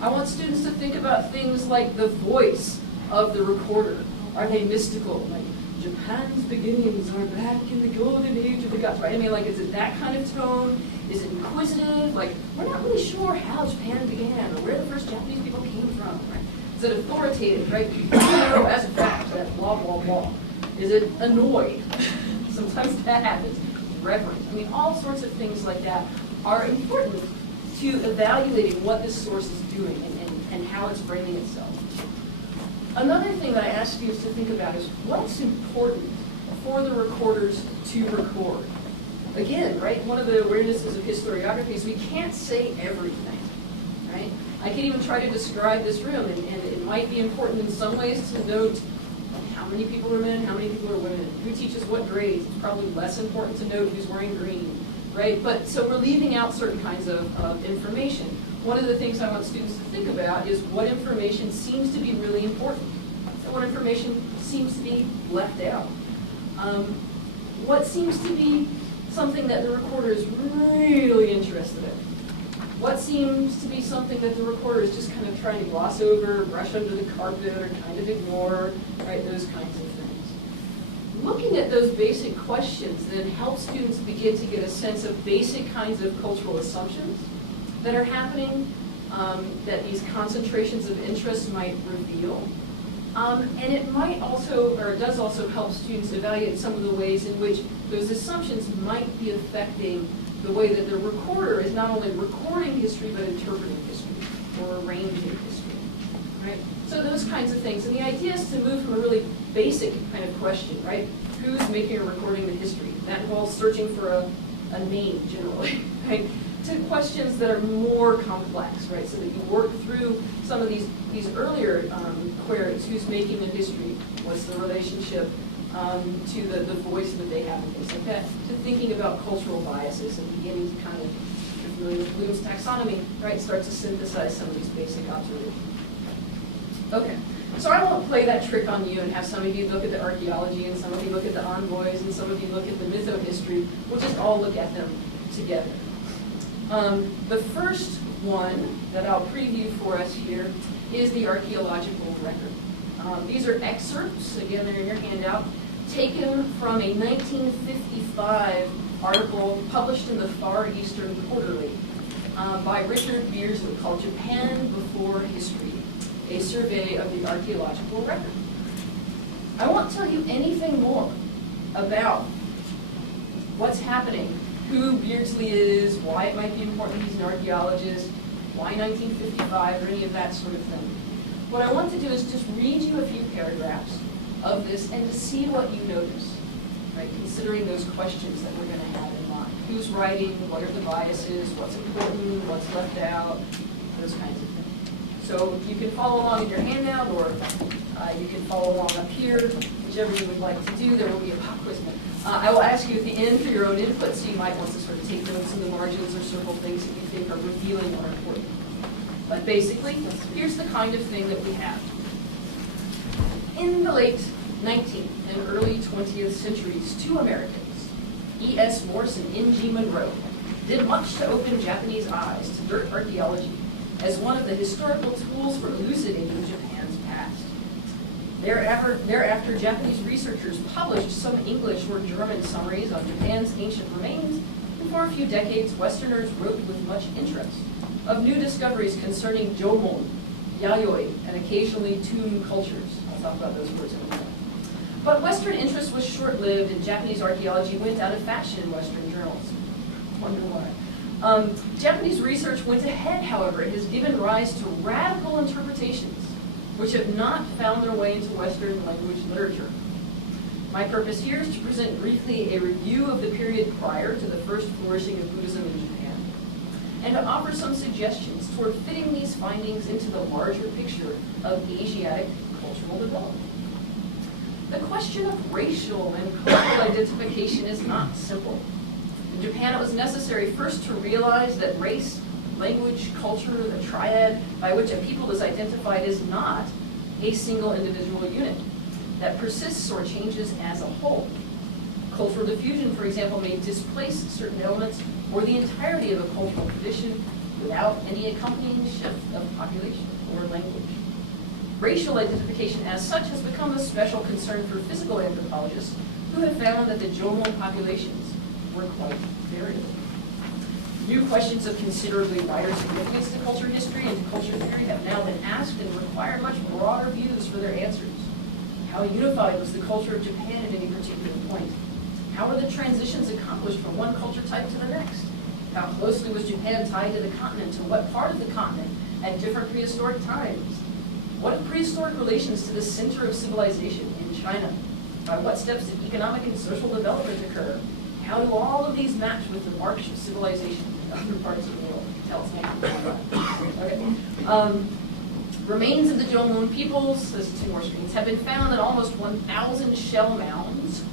I want students to think about things like the voice of the recorder. Are they mystical? Like, Japan's beginnings are back in the golden age of the gods, right? I mean, like, is it that kind of tone? Is it inquisitive? Like, we're not really sure how Japan began or where the first Japanese people came from, right? Is it authoritative, right? You know as a fact that blah, blah, blah. Is it annoyed? Sometimes that happens. Reverent. I mean, all sorts of things like that are important to evaluating what this source is doing and how it's framing itself. Another thing that I ask you to think about is what's important for the recorders to record. Again, right, one of the awarenesses of historiography is we can't say everything, right? I can even try to describe this room, and it might be important in some ways to note how many people are men, how many people are women, who teaches what grades. It's probably less important to note who's wearing green, right? But so we're leaving out certain kinds of information. One of the things I want students to think about is what information seems to be really important, and what information seems to be left out. What seems to be something that the recorder is really interested in? What seems to be something that the recorder is just kind of trying to gloss over, brush under the carpet, or kind of ignore, right, those kinds of things. Looking at those basic questions then helps students begin to get a sense of basic kinds of cultural assumptions that are happening, that these concentrations of interest might reveal. And it might also, or it does also help students evaluate some of the ways in which those assumptions might be affecting the way that the recorder is not only recording history, but interpreting history, or arranging history, right? So those kinds of things. And the idea is to move from a really basic kind of question, right? Who's making or recording the history? That involves searching for a name, generally, right? To questions that are more complex, right? So that you work through some of these earlier queries. Who's making the history? What's the relationship to the voice that they have and things like that? To thinking about cultural biases and beginning to kind of, if you're familiar with Bloom's taxonomy, right? Start to synthesize some of these basic observations. Okay, so I won't play that trick on you and have some of you look at the archaeology and some of you look at the envoys and some of you look at the mytho-history. We'll just all look at them together. The first one that I'll preview for us here is the archaeological record. These are excerpts, again, they're in your handout, taken from a 1955 article published in the Far Eastern Quarterly by Richard Beardsley called Japan Before History, a survey of the archaeological record. I won't tell you anything more about what's happening, who Beardsley is, why it might be important he's an archaeologist, why 1955, or any of that sort of thing. What I want to do is just read you a few paragraphs of this and to see what you notice, right? Considering those questions that we're going to have in mind. Who's writing, what are the biases, what's important, what's left out, those kinds of things. So you can follow along in your handout, or you can follow along up here, whichever you would like to do. There will be a pop quiz. I will ask you at the end for your own input, so you might want to sort of take notes in the margins or circle things that you think are revealing or important. But basically, here's the kind of thing that we have. In the late 19th and early 20th centuries, two Americans, E.S. Morse and N.G. Monroe, did much to open Japanese eyes to dirt archaeology as one of the historical tools for elucidating Japan's past. Thereafter, Japanese researchers published some English or German summaries on Japan's ancient remains, and for a few decades, Westerners wrote with much interest of new discoveries concerning Jomon, Yayoi, and occasionally tomb cultures. I'll talk about those words in a minute. But Western interest was short-lived, and Japanese archaeology went out of fashion in Western journals. Wonder why. Japanese research went ahead, however. It has given rise to radical interpretations which have not found their way into Western language literature. My purpose here is to present briefly a review of the period prior to the first flourishing of Buddhism in Japan, and to offer some suggestions toward fitting these findings into the larger picture of Asiatic cultural development. The question of racial and cultural identification is not simple. In Japan, it was necessary first to realize that race, language, culture, the triad by which a people is identified is not a single individual unit that persists or changes as a whole. Cultural diffusion, for example, may displace certain elements or the entirety of a cultural tradition without any accompanying shift of population or language. Racial identification as such has become a special concern for physical anthropologists who have found that the Jomon populations were quite variable. New questions of considerably wider significance to culture history and to culture theory have now been asked and require much broader views for their answers. How unified was the culture of Japan at any particular point? How were the transitions accomplished from one culture type to the next? How closely was Japan tied to the continent, to what part of the continent at different prehistoric times? What are prehistoric relations to the center of civilization in China? By what steps did economic and social development occur? How do all of these match with the march of civilization in other parts of the world? Tell us now. Okay. Remains of the Jomon peoples, there's 2 more screens, have been found in almost 1,000 shell mounds.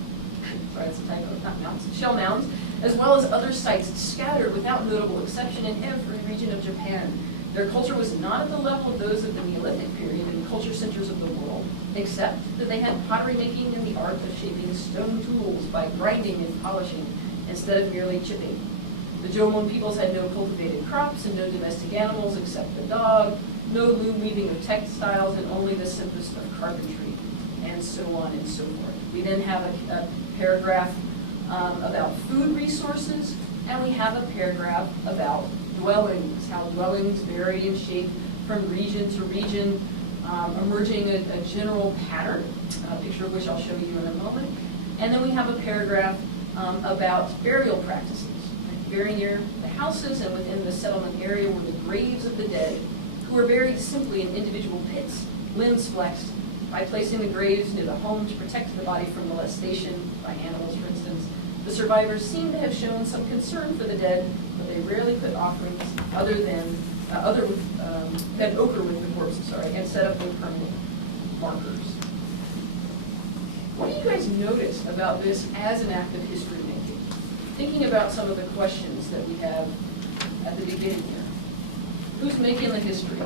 Sorry, that's a typo, not mounds, shell mounds, as well as other sites scattered without notable exception in every region of Japan. Their culture was not at the level of those of the Neolithic period in the culture centers of the world, except that they had pottery making and the art of shaping stone tools by grinding and polishing instead of merely chipping. The Jomon peoples had no cultivated crops and no domestic animals except the dog, no loom weaving of textiles, and only the simplest of carpentry, and so on and so forth. We then have a paragraph about food resources, and we have a paragraph about dwellings, how dwellings vary in shape from region to region, emerging a general pattern, a picture of which I'll show you in a moment. And then we have a paragraph about burial practices. Very near the houses and within the settlement area were the graves of the dead, who were buried simply in individual pits, limbs flexed, by placing the graves near the home to protect the body from molestation by animals, for instance. The survivors seem to have shown some concern for the dead, but they rarely put offerings other than ochre with the corpses, and set up no permanent markers. What do you guys notice about this as an act of history making? Thinking about some of the questions that we have at the beginning here. Who's making the history?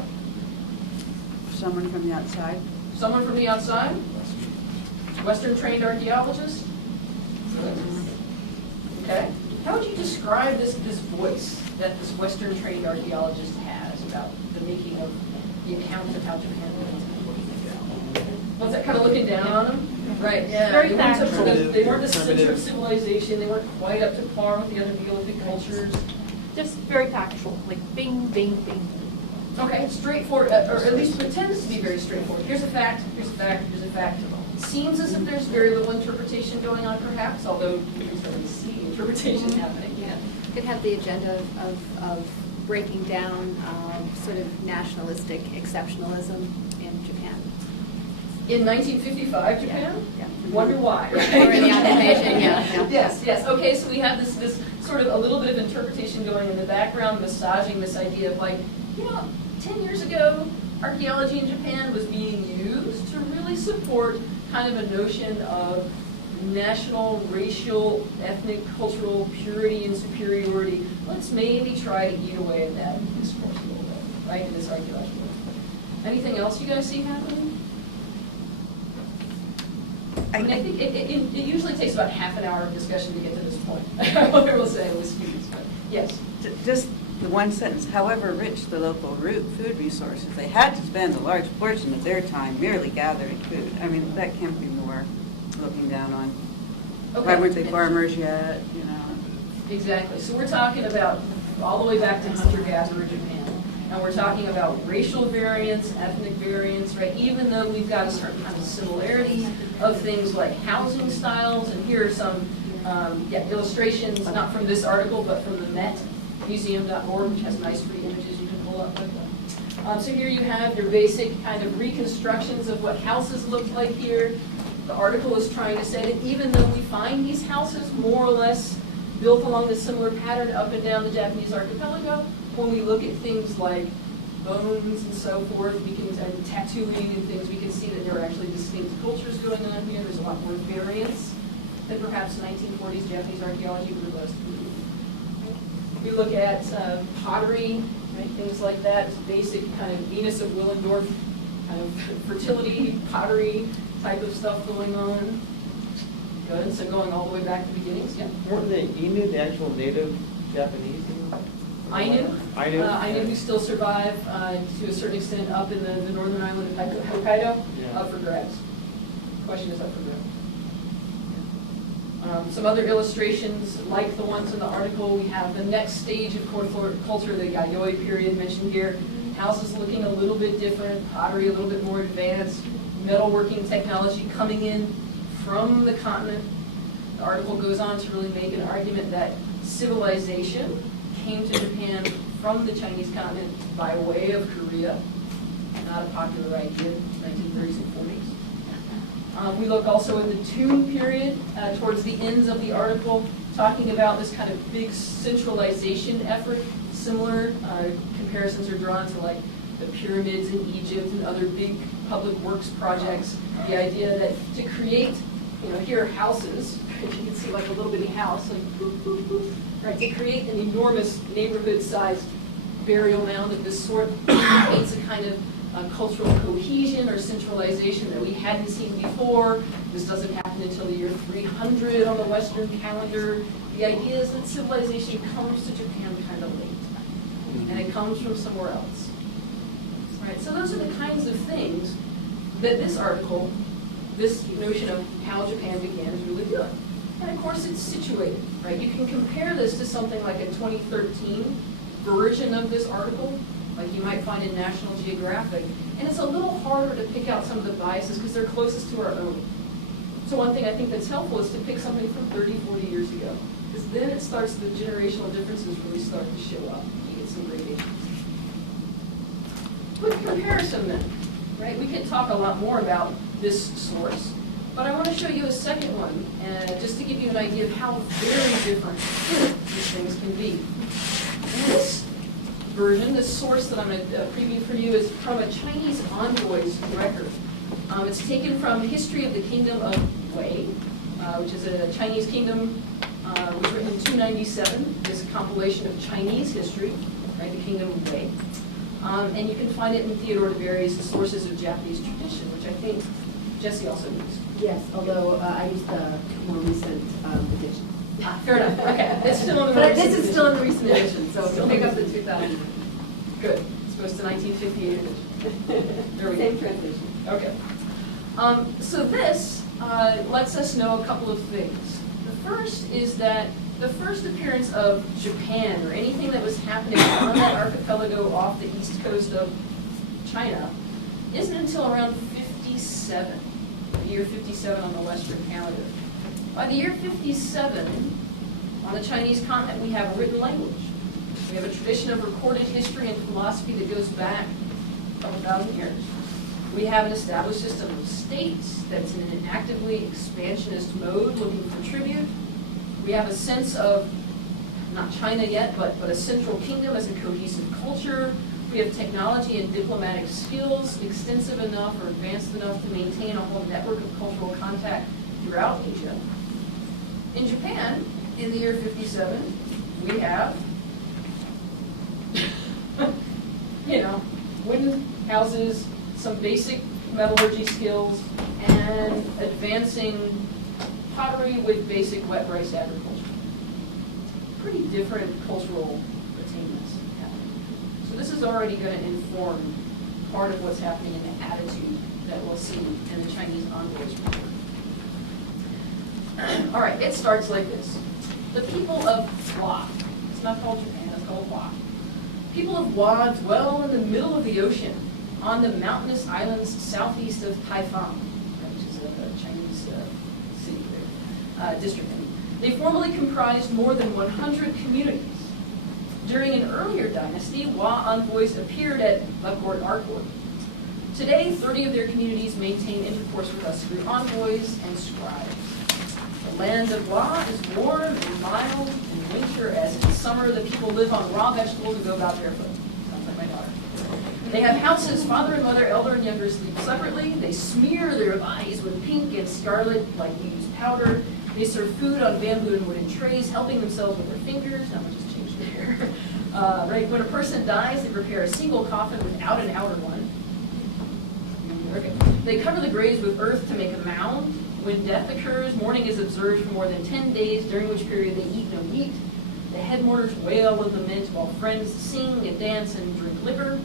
Someone from the outside. Someone from the outside? Western trained archaeologist? Okay. How would you describe this voice that this Western trained archaeologist has about the making of the account of how Japan lived? What's that, kind of looking down on them? Right, yeah. Very They weren't the center of civilization. They weren't quite up to par with the other Neolithic cultures. Just very factual, like bing, bing, bing. Okay, straightforward, or at least pretends to be very straightforward. Here's a fact, here's a fact, here's a fact. It seems as if there's very little interpretation going on, perhaps, although you can certainly see interpretation happening. Yeah, could have the agenda of breaking down sort of nationalistic exceptionalism in Japan. In 1955 Japan? Yeah. Wonder why. Or in the occupation, yeah. Yes, yes. Okay, so we have this sort of a little bit of interpretation going in the background, massaging this idea of like, 10 years ago, archaeology in Japan was being used to really support kind of a notion of national, racial, ethnic, cultural purity and superiority. Let's maybe try to eat away at that discourse a little bit, right, in this archaeological. Anything else you guys see happening? I think it usually takes about half an hour of discussion to get to this point. I will say with students, but yes. Just the one sentence, however rich the local food resources, they had to spend a large portion of their time merely gathering food. I mean, that can't be more looking down on. Okay. Why weren't they farmers yet, Exactly. So we're talking about all the way back to hunter-gatherer Japan. And we're talking about racial variance, ethnic variance, right? Even though we've got a certain kind of similarity of things like housing styles, and here are some illustrations, not from this article, but from the Met Museum.org, which has nice free images you can pull up with them. So here you have your basic kind of reconstructions of what houses look like here. The article is trying to say that even though we find these houses more or less built along the similar pattern up and down the Japanese archipelago, when we look at things like bones and so forth, and tattooing and things, we can see that there are actually distinct cultures going on here. There's a lot more variance than perhaps 1940s Japanese archaeology would have us believe. We look at pottery, right, things like that, basic kind of Venus of Willendorf kind of fertility, pottery type of stuff going on. Good, so going all the way back to the beginnings, yeah. Weren't the Inu the actual native Japanese? Ainu Ainu who still survive to a certain extent up in the northern island of Hokkaido, up for grabs. Question is up for grabs. Some other illustrations like the ones in the article, we have the next stage of culture, the Yayoi period mentioned here. Houses looking a little bit different, pottery a little bit more advanced, metalworking technology coming in from the continent. The article goes on to really make an argument that civilization came to Japan from the Chinese continent by way of Korea. Not a popular idea in the 1930s and 40s. We look also at the Tune period towards the ends of the article, talking about this kind of big centralization effort. Similar comparisons are drawn to like the pyramids in Egypt and other big public works projects. The idea that to create, here are houses, if you can see like a little bitty house, like boop, boop, boop, right? To create an enormous neighborhood-sized burial mound of this sort indicates a kind of cultural cohesion or centralization that we hadn't seen before. This doesn't happen until the year 300 on the Western calendar. The idea is that civilization comes to Japan kind of late, and it comes from somewhere else. Right? So those are the kinds of things that this article, this notion of how Japan began, is really doing. And of course, it's situated. Right? You can compare this to something like a 2013 version of this article, like you might find in National Geographic. And it's a little harder to pick out some of the biases because they're closest to our own. So one thing I think that's helpful is to pick something from 30, 40 years ago. Because then it starts, the generational differences really start to show up. You get some gradations. With comparison then, right? We could talk a lot more about this source. But I want to show you a second one, just to give you an idea of how very different these things can be. And this version, this source that I'm going to preview for you, is from a Chinese envoy's record. It's taken from History of the Kingdom of Wei, which is a Chinese kingdom, was written in 297. It's a compilation of Chinese history, right, the Kingdom of Wei. And you can find it in Theodore de Berry's Sources of Japanese Tradition, which I think Jesse also used. Yes, although I used the more recent edition. Fair enough. Okay, it's still in the But recent this is edition. still in the recent edition, so Still pick up the in 2000. Good. It's supposed to 1958 edition. There we Same go. transition. Okay. So this lets us know a couple of things. The first is that the first appearance of Japan, or anything that was happening on that archipelago off the east coast of China, isn't until around 57, the year 57 on the Western calendar. By the year 57, on the Chinese continent, we have a written language. We have a tradition of recorded history and philosophy that goes back a couple thousand years. We have an established system of states that's in an actively expansionist mode, looking for tribute. We have a sense of, not China yet, but a central kingdom as a cohesive culture. We have technology and diplomatic skills extensive enough or advanced enough to maintain a whole network of cultural contact throughout Asia. In Japan, in the year 57, we have, wooden houses, some basic metallurgy skills, and advancing pottery with basic wet rice agriculture. Pretty different cultural attainments happening. So this is already going to inform part of what's happening in the attitude that we'll see in the Chinese envoys report. All right, it starts like this. The people of Hua, it's not called Japan, it's called Hua. People of Hua dwell in the middle of the ocean on the mountainous islands southeast of Taifang, which is a Chinese city there, district. They formerly comprised more than 100 communities. During an earlier dynasty, Hua envoys appeared at the court our court. Today, 30 of their communities maintain intercourse with us through envoys and scribes. The land of Hua is warm and mild in winter, as in summer the people live on raw vegetables and go about barefoot. Sounds like my daughter. They have houses, father and mother, elder and younger sleep separately. They smear their bodies with pink and scarlet like we use powder. They serve food on bamboo and wooden trays, helping themselves with their fingers. Now we just changed it here. Right? When a person dies, they prepare a single coffin without an outer one. Okay. They cover the graves with earth to make a mound. When death occurs, mourning is observed for more than 10 days, during which period they eat no meat. The head mourners wail and lament while friends sing and dance and drink liquor.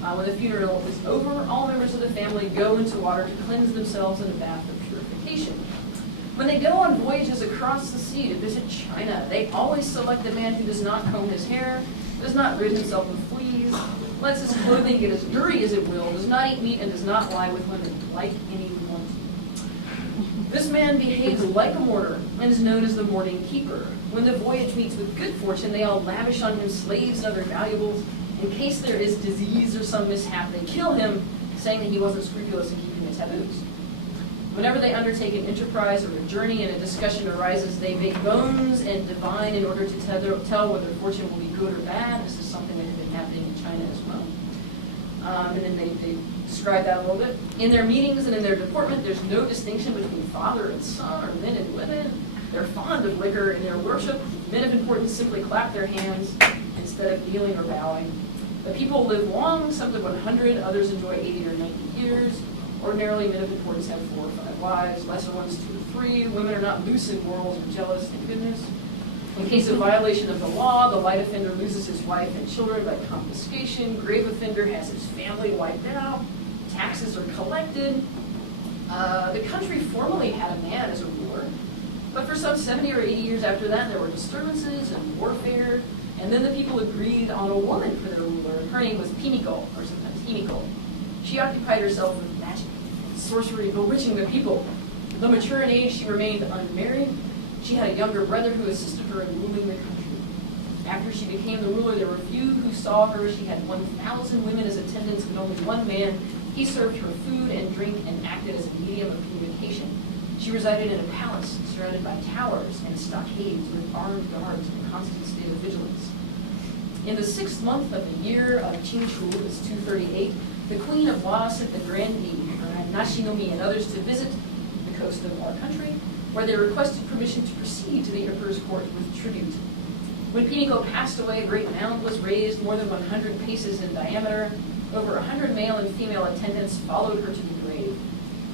When the funeral is over, all members of the family go into water to cleanse themselves in a bath of purification. When they go on voyages across the sea to visit China, they always select a man who does not comb his hair, does not rid himself of fleas, lets his clothing get as dirty as it will, does not eat meat, and does not lie with women, like anyone. This man behaves like a mourner and is known as the mourning keeper. When the voyage meets with good fortune, they all lavish on him slaves and other valuables. In case there is disease or some mishap, they kill him, saying that he wasn't scrupulous in keeping the taboos. Whenever they undertake an enterprise or a journey and a discussion arises, they make bones and divine in order to tell whether fortune will be good or bad. This is something that had been happening in China as well. And then they describe that a little bit. In their meetings and in their deportment, there's no distinction between father and son or men and women. They're fond of liquor in their worship. Men of importance simply clap their hands instead of kneeling or bowing. The people live long, some live 100, others enjoy 80 or 90 years. Ordinarily, men of importance have 4 or 5 wives, lesser ones 2 or 3. Women are not loose in morals or jealous, thank goodness. In case of violation of the law, the light offender loses his wife and children by confiscation. Grave offender has his family wiped out. Taxes are collected. The country formerly had a man as a ruler, but for some 70 or 80 years after that, there were disturbances and warfare, and then the people agreed on a woman for their ruler. Her name was Pimiko, or sometimes Himiko. She occupied herself with magic, sorcery, bewitching the people. Though mature in age, she remained unmarried. She had a younger brother who assisted her in ruling the country. After she became the ruler, there were few who saw her. She had 1,000 women as attendants, but only one man. He served her food and drink and acted as a medium of communication. She resided in a palace surrounded by towers and stockades with armed guards in a constant state of vigilance. In the 6th month of the year of Qingchu, this 238, the Queen of Wa sent the grandee, Nashinomi, and others to visit the coast of our country, where they requested permission to proceed to the emperor's court with tribute. When Pimiko passed away, a great mound was raised, more than 100 paces in diameter. Over 100 male and female attendants followed her to the grave.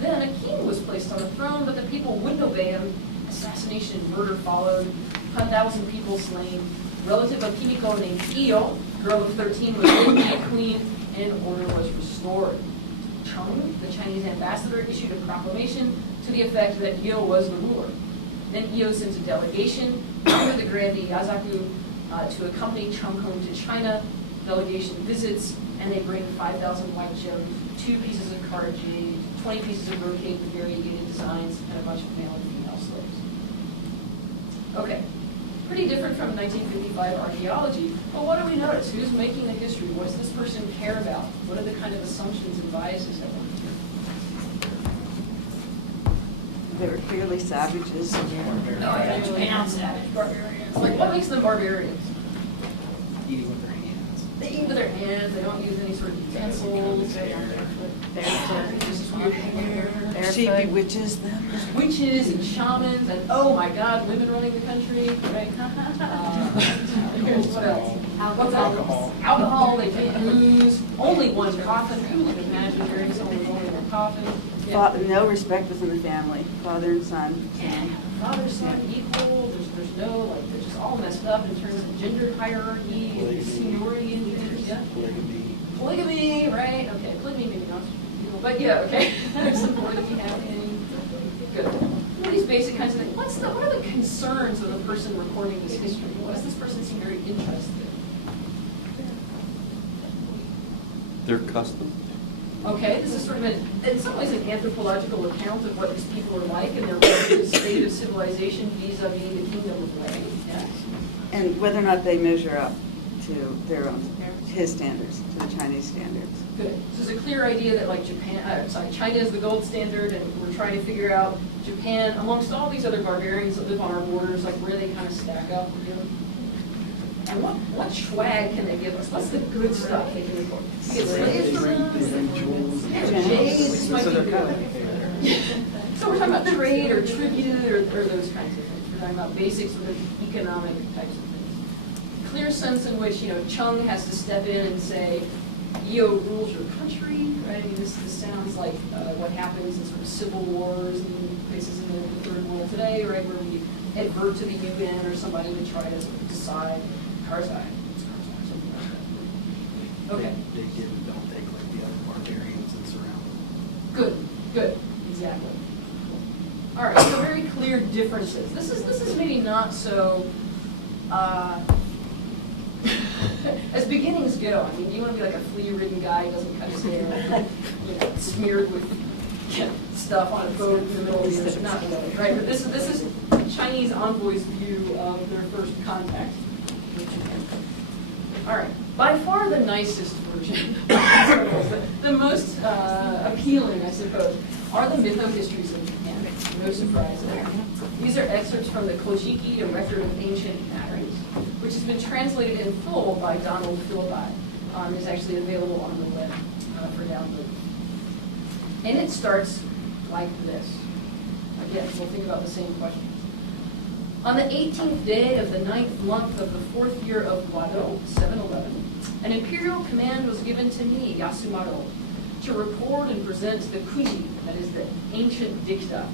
Then a king was placed on the throne, but the people wouldn't obey him. Assassination and murder followed. 1,000 people slain. A relative of Pimiko named Iyo, girl of 13, was made queen, and order was restored. Cheng, the Chinese ambassador, issued a proclamation to the effect that Iyo was the ruler. Then Iyo sent a delegation under the grandee Yazaku to accompany Cheng home to China. Delegation visits, and they bring 5,000 white gems, 2 pieces of card jade, 20 pieces of brocade with variegated designs, and a bunch of male and female slaves. Okay, pretty different from 1955 archaeology, but what do we notice? Who's making the history? What does this person care about? What are the kind of assumptions and biases that we're here? They were clearly savages. No, yeah, Japan, savage, barbarians. Like, what makes them barbarians? Eating with their hands. They eat with their hands, they don't use any sort of utensils. She bewitches them. Witches and shamans, and oh my God, women running the country, right? What else? Alcohol. Alcohol, they drink booze, only one coffin. Who would imagine burying someone with only one coffin? Yeah. No respect within the family, father and son. Father, son, equal, there's no, like, they're just all messed up in terms of gender hierarchy and seniority and things, yeah? Polygamy, right? Okay, polygamy maybe not, but yeah, okay. There's some polygamy happening. Good. What are these basic kinds of things? What are the concerns of the person recording this history? What does this person seem very interested in? Their custom. Okay, this is sort of, in some ways, an anthropological account of what these people are like and their relative state of civilization vis-a-vis the kingdom of Wei. Yeah. And whether or not they measure up to their own, his standards, to the Chinese standards. Good. So there's a clear idea that like China is the gold standard, and we're trying to figure out Japan, amongst all these other barbarians that live on our borders, like where they kind of stack up. You know? And what swag can they give us? What's the good stuff they can report? Get slaves from them? Jades might be good. So we're talking about trade or tribute or those kinds of things. We're talking about basic sort of economic types of things. Clear sense in which, you know, Cheng has to step in and say, Iyo rules your country, right? I mean, this sounds like what happens in sort of civil wars in places in the third world today, right, where we advert to the UN or somebody to try to sort of decide Karzai, something like that. Okay. They give and don't take like the other barbarians and surround them. Good, exactly. All right, so very clear your differences. This is maybe not so, as beginnings go. I mean, you want to be like a flea-ridden guy who doesn't cut his hair, smeared with stuff on a boat in the middle of the ocean. Not really, right? But this is Chinese envoy's view of their first contact with Japan. All right. By far the nicest version, the most appealing, I suppose, are the mytho-histories of Japan. No surprise there. These are excerpts from the Kojiki, a record of ancient matters, which has been translated in full by Donald Philby. It's actually available on the web for download. And it starts like this. Again, we'll think about the same questions. On the 18th day of the 9th month of the 4th year of Wado, 711, an imperial command was given to me, Yasumaro, to record and present the kuji, that is the ancient dicta,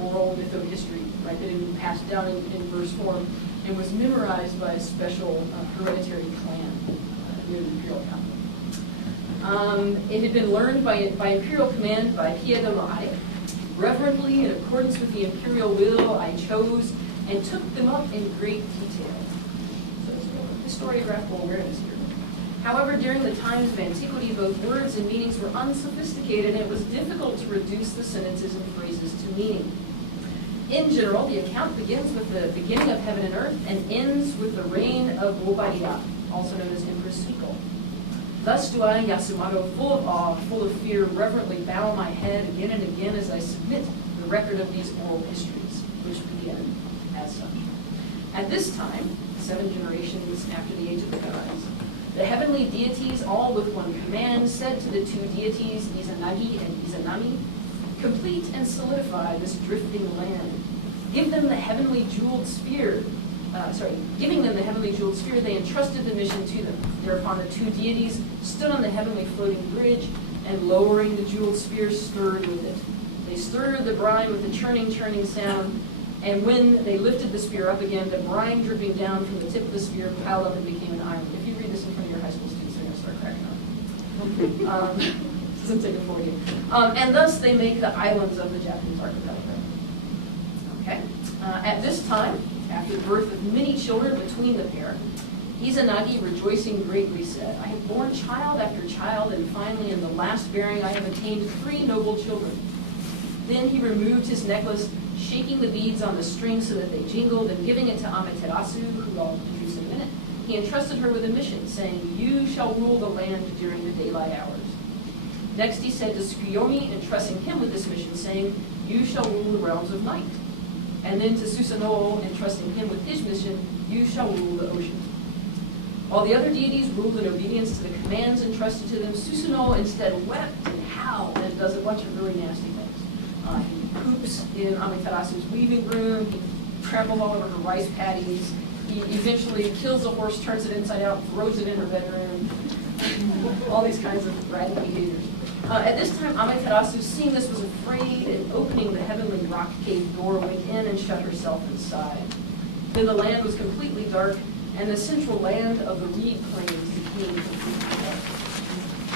oral mytho-history, right, that had been passed down in verse form and was memorized by a special hereditary clan near the imperial capital. It had been learned by imperial command by Piedo no Are. Reverently, in accordance with the imperial will, I chose and took them up in great detail. So it's historiographical awareness here. However, during the times of antiquity, both words and meanings were unsophisticated, and it was difficult to reduce the sentences and phrases to meaning. In general, the account begins with the beginning of heaven and earth and ends with the reign of Bobaiya, also known as Empress Miko. Thus do I, Yasumaro, full of awe, full of fear, reverently bow my head again and again as I submit the record of these oral histories, which begin as such. At this time, 7 generations after the age of the gods, the heavenly deities, all with one command, said to the 2 deities, Izanagi and Izanami, complete and solidify this drifting land. Giving them the heavenly jeweled spear, they entrusted the mission to them. Thereupon the 2 deities stood on the heavenly floating bridge and, lowering the jeweled spear, stirred with it. They stirred the brine with a churning sound, and when they lifted the spear up again, the brine dripping down from the tip of the spear piled up and became an island. If you read this in front of your high school students, they're going to start cracking up. Doesn't take a 40. And thus they make the islands of the Japanese archipelago. Okay. At this time, after the birth of many children between the pair, Izanagi, rejoicing greatly, said, I have borne child after child, and finally in the last bearing I have attained 3 noble children. Then he removed his necklace, shaking the beads on the string so that they jingled, and giving it to Amaterasu, who I'll introduce in a minute, he entrusted her with a mission, saying, you shall rule the land during the daylight hours. Next he said to Tsukuyomi, entrusting him with this mission, saying, you shall rule the realms of night. And then to Susanoo, entrusting him with his mission, you shall rule the ocean. While the other deities ruled in obedience to the commands entrusted to them, Susanoo instead wept and howled and does a bunch of really nasty things. He poops in Amaterasu's weaving room, he tramples all over her rice paddies, he eventually kills a horse, turns it inside out, throws it in her bedroom, all these kinds of ratty behaviors. At this time, Amaterasu, seeing this, was afraid, and opening the heavenly rock cave door, went in and shut herself inside. Then the land was completely dark, and the central land of the reed plains became completely dark.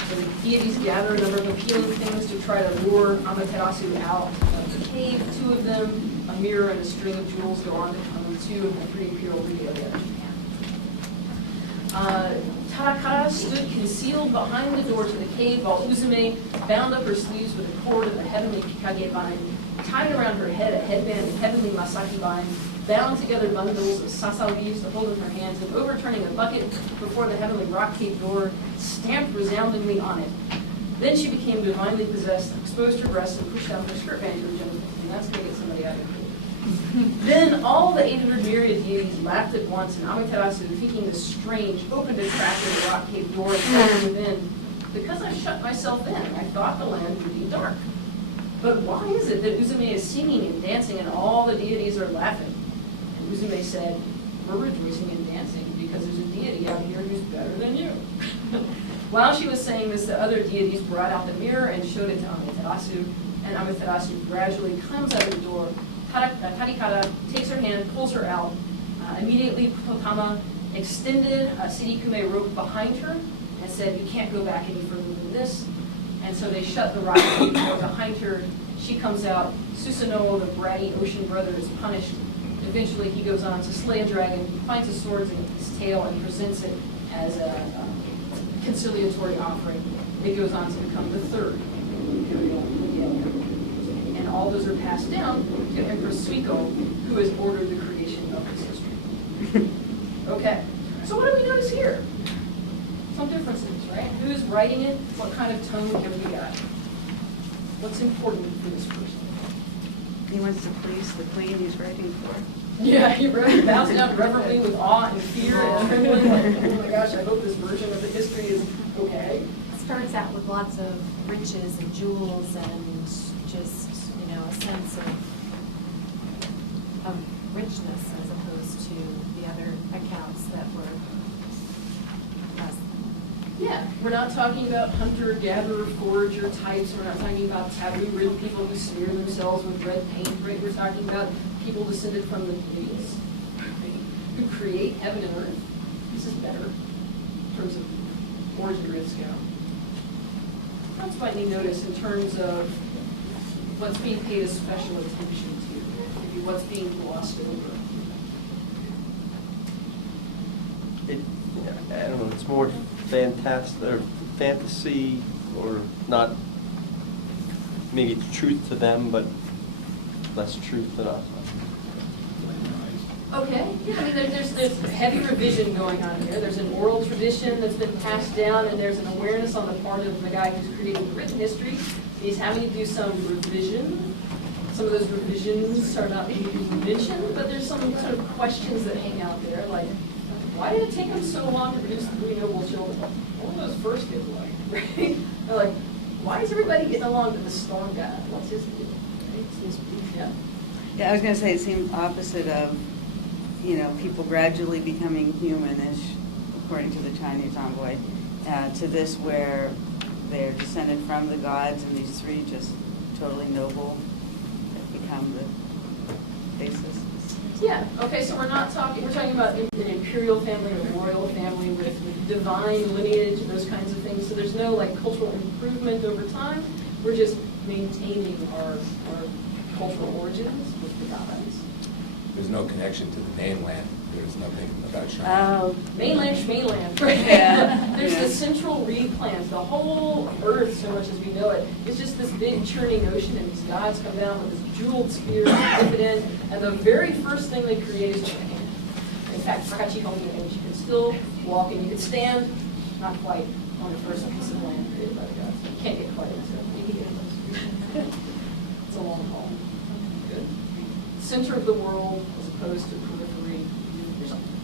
So the deities gathered a number of appealing things to try to lure Amaterasu out of the cave. 2 of them, a mirror and a string of jewels, go on to come 2 of the 3 imperial regalia of Japan. Tarakara stood concealed behind the door to the cave while Uzume bound up her sleeves with a cord of the heavenly Kikage vine, tied around her head a headband of heavenly Masaki vine, bound together bundles of sasa leaves to hold in her hands, and overturning a bucket before the heavenly rock cave door, stamped resoundingly on it. Then she became divinely possessed, exposed her breasts, and pushed down her skirt band to a gentle and that's going to get somebody out of here. Then all the 800 myriad deities laughed at once, and Amaterasu, thinking this strange, opened a crack in the rock cave door and called within. Because I shut myself in, I thought the land would be dark. But why is it that Uzume is singing and dancing and all the deities are laughing? And Uzume said, we're rejoicing and dancing because there's a deity out here who's better than you. While she was saying this, the other deities brought out the mirror and showed it to Amaterasu, and Amaterasu gradually comes out of the door. Tarikara takes her hand, pulls her out. Immediately, Potama extended a sirikume rope behind her and said, you can't go back any further than this. And so they shut the rock door behind her. She comes out, Susanoo, the bratty ocean brother, is punished. Eventually he goes on to slay a dragon, he finds a sword in his tail and presents it as a conciliatory offering. It goes on to become the third imperial Indian. And all those are passed down to Empress Suiko, who has ordered the creation of this history. Okay, so what do we notice here? Some differences, right? Who's writing it? What kind of tone have we got? What's important for this person? He wants to please the queen he's writing for. Yeah, he bows down reverently with awe and fear and trembling, like, oh my gosh, I hope this version of the history is okay. It starts out with lots of riches and jewels and just, you know, a sense of richness as opposed to the other accounts that were less. Yeah, we're not talking about hunter-gatherer, forager types. We're not talking about taboo-ridden people who smear themselves with red paint, right? We're talking about people descended from the Greeks, right? Who create heaven and earth. This is better in terms of origin grid scale. That's what you notice in terms of what's being paid a special attention to, maybe what's being glossed over. I don't know, it's more fantastic or fantasy, or not maybe it's truth to them, but less truth than us. Okay, yeah, I mean, there's heavy revision going on here. There's an oral tradition that's been passed down, and there's an awareness on the part of the guy who's creating the written history. He's having to do some revision. Some of those revisions are not maybe being mentioned, but there's some sort of questions that hang out there, like, why did it take him so long to produce the 3 noble children? What were those first kids like, right? They're like, why is everybody getting along with the storm god? What's his deal? Right? Yeah. Yeah, I was going to say it seems opposite of, you know, people gradually becoming humanish, according to the Chinese envoy, to this where they're descended from the gods, and these 3 just totally noble have become the basis. Yeah, okay, so we're talking about an imperial family or a royal family with divine lineage and those kinds of things. So there's no like cultural improvement over time. We're just maintaining our cultural origins with the gods. There's no connection to the mainland. There's nothing about China. Mainland, right? Yeah. There's Yeah. the central reed plant. The whole earth, so much as we know it, is just this big churning ocean, and these gods come down with this jeweled spear and dip it in, and the very first thing they create is Japan. In fact, you can still walk and you can stand, not quite, on the first piece of land created by the gods. You can't get quite into it. You can get close. It's a long haul. Good. Center of the world as opposed to periphery.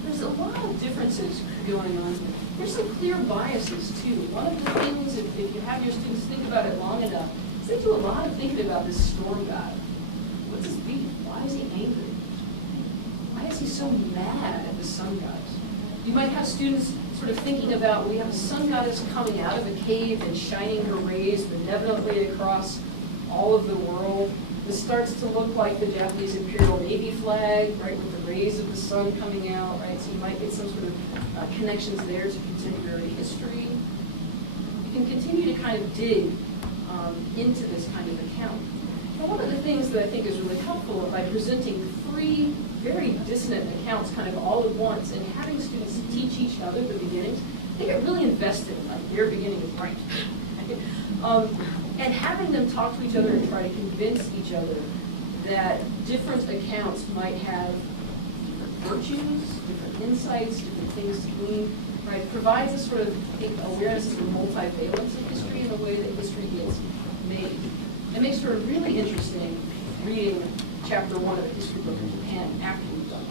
There's a lot of differences going on here. There's some clear biases too. One of the things, if you have your students think about it long enough, is they do a lot of thinking about this storm god. What's his beef? Why is he angry? Why is he so mad at the sun goddess? You might have students sort of thinking about, we have a sun goddess coming out of a cave and shining her rays benevolently across all of the world. This starts to look like the Japanese Imperial Navy flag, right, with the rays of the sun coming out, right? So you might get some sort of connections there to contemporary history. You can continue to kind of dig into this kind of account. And one of the things that I think is really helpful by presenting 3 very dissonant accounts kind of all at once and having students teach each other the beginnings, they get really invested in like their beginning is right. And having them talk to each other and try to convince each other that different accounts might have different virtues, different insights, different things to glean, right, provides a sort of awareness of the multivalence of history in the way that history gets made. It makes for a really interesting reading chapter 1 of the history book of Japan after we've done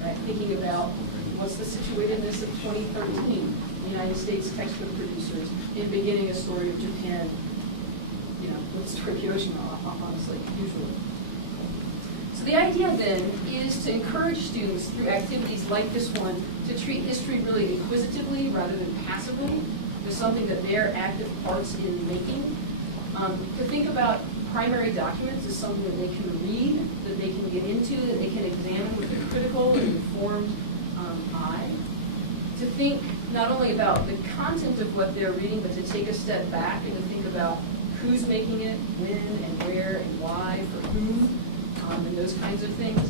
that, right? Thinking about what's the situatedness of 2013, the United States textbook producers, in beginning a story of Japan, you know, with the story of Hiroshima, honestly, usually. So the idea then is to encourage students through activities like this one to treat history really inquisitively rather than passively, as something that they're active parts in making. To think about primary documents as something that they can read, that they can get into, that they can examine with a critical and informed eye. To think not only about the content of what they're reading, but to take a step back and to think about who's making it, when and where and why, for who, and those kinds of things.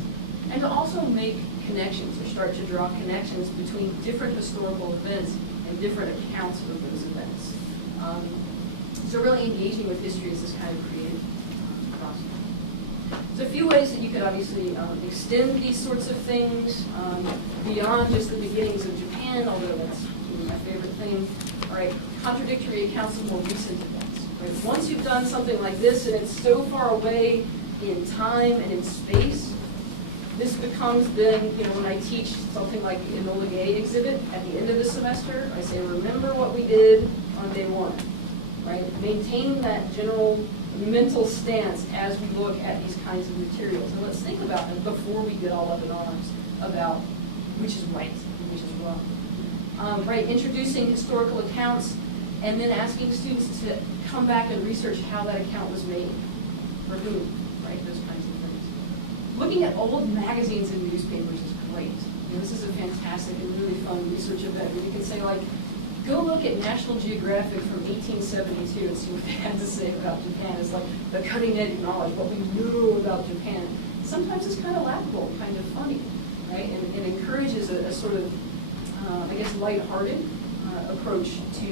And to also make connections, or start to draw connections between different historical events and different accounts of those events. So really engaging with history is this kind of creative process. There's a few ways that you could obviously extend these sorts of things beyond just the beginnings of Japan, although that's my favorite thing. All right, contradictory accounts of more recent events. Right? Once you've done something like this and it's so far away in time and in space, this becomes then, when I teach something like the Enola Gay exhibit at the end of the semester, I say, remember what we did on day one, right? Maintain that general mental stance as we look at these kinds of materials. And let's think about them before we get all up in arms about which is right and which is wrong. Right, introducing historical accounts and then asking students to come back and research how that account was made, for whom, right, those kinds of things. Looking at old magazines and newspapers is great. This is a fantastic and really fun research event where you can say, like, go look at National Geographic from 1872 and see what they had to say about Japan. It's like the cutting edge knowledge, what we knew about Japan. Sometimes it's kind of laughable, kind of funny, right? And it encourages a sort of, I guess, lighthearted approach to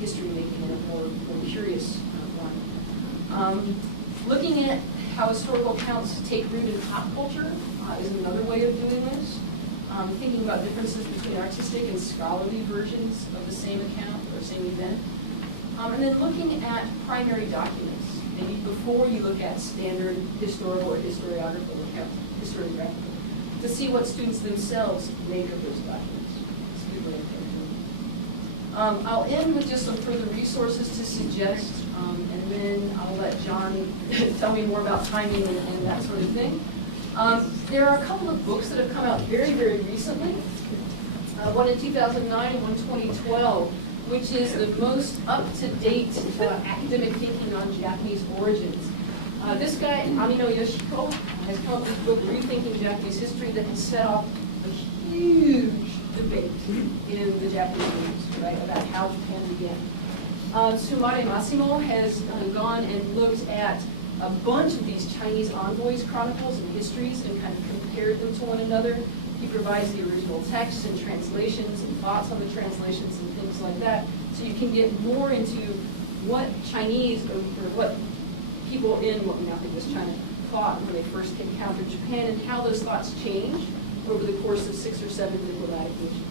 history making and a more curious one. Looking at how historical accounts take root in pop culture is another way of doing this. Thinking about differences between artistic and scholarly versions of the same account or same event. And then looking at primary documents, maybe before you look at standard historical or historiographical accounts, historiographical, to see what students themselves make of those documents. It's a good way of doing it. I'll end with just some further resources to suggest, and then I'll let John tell me more about timing and that sort of thing. There are a couple of books that have come out very, very recently. One in 2009 and one in 2012, which is the most up-to-date academic thinking on Japanese origins. This guy, Amino Yoshiko, has come up with a book, Rethinking Japanese History, that has set off a huge debate in the Japanese news, right, about how Japan began. Sumare Massimo has gone and looked at a bunch of these Chinese envoys, chronicles, and histories and kind of compared them to one another. He provides the original texts and translations and thoughts on the translations and things like that. So you can get more into what Chinese, or what people in what we now think is China, thought when they first encountered Japan and how those thoughts changed over the course of 6 or 7 diplomatic missions.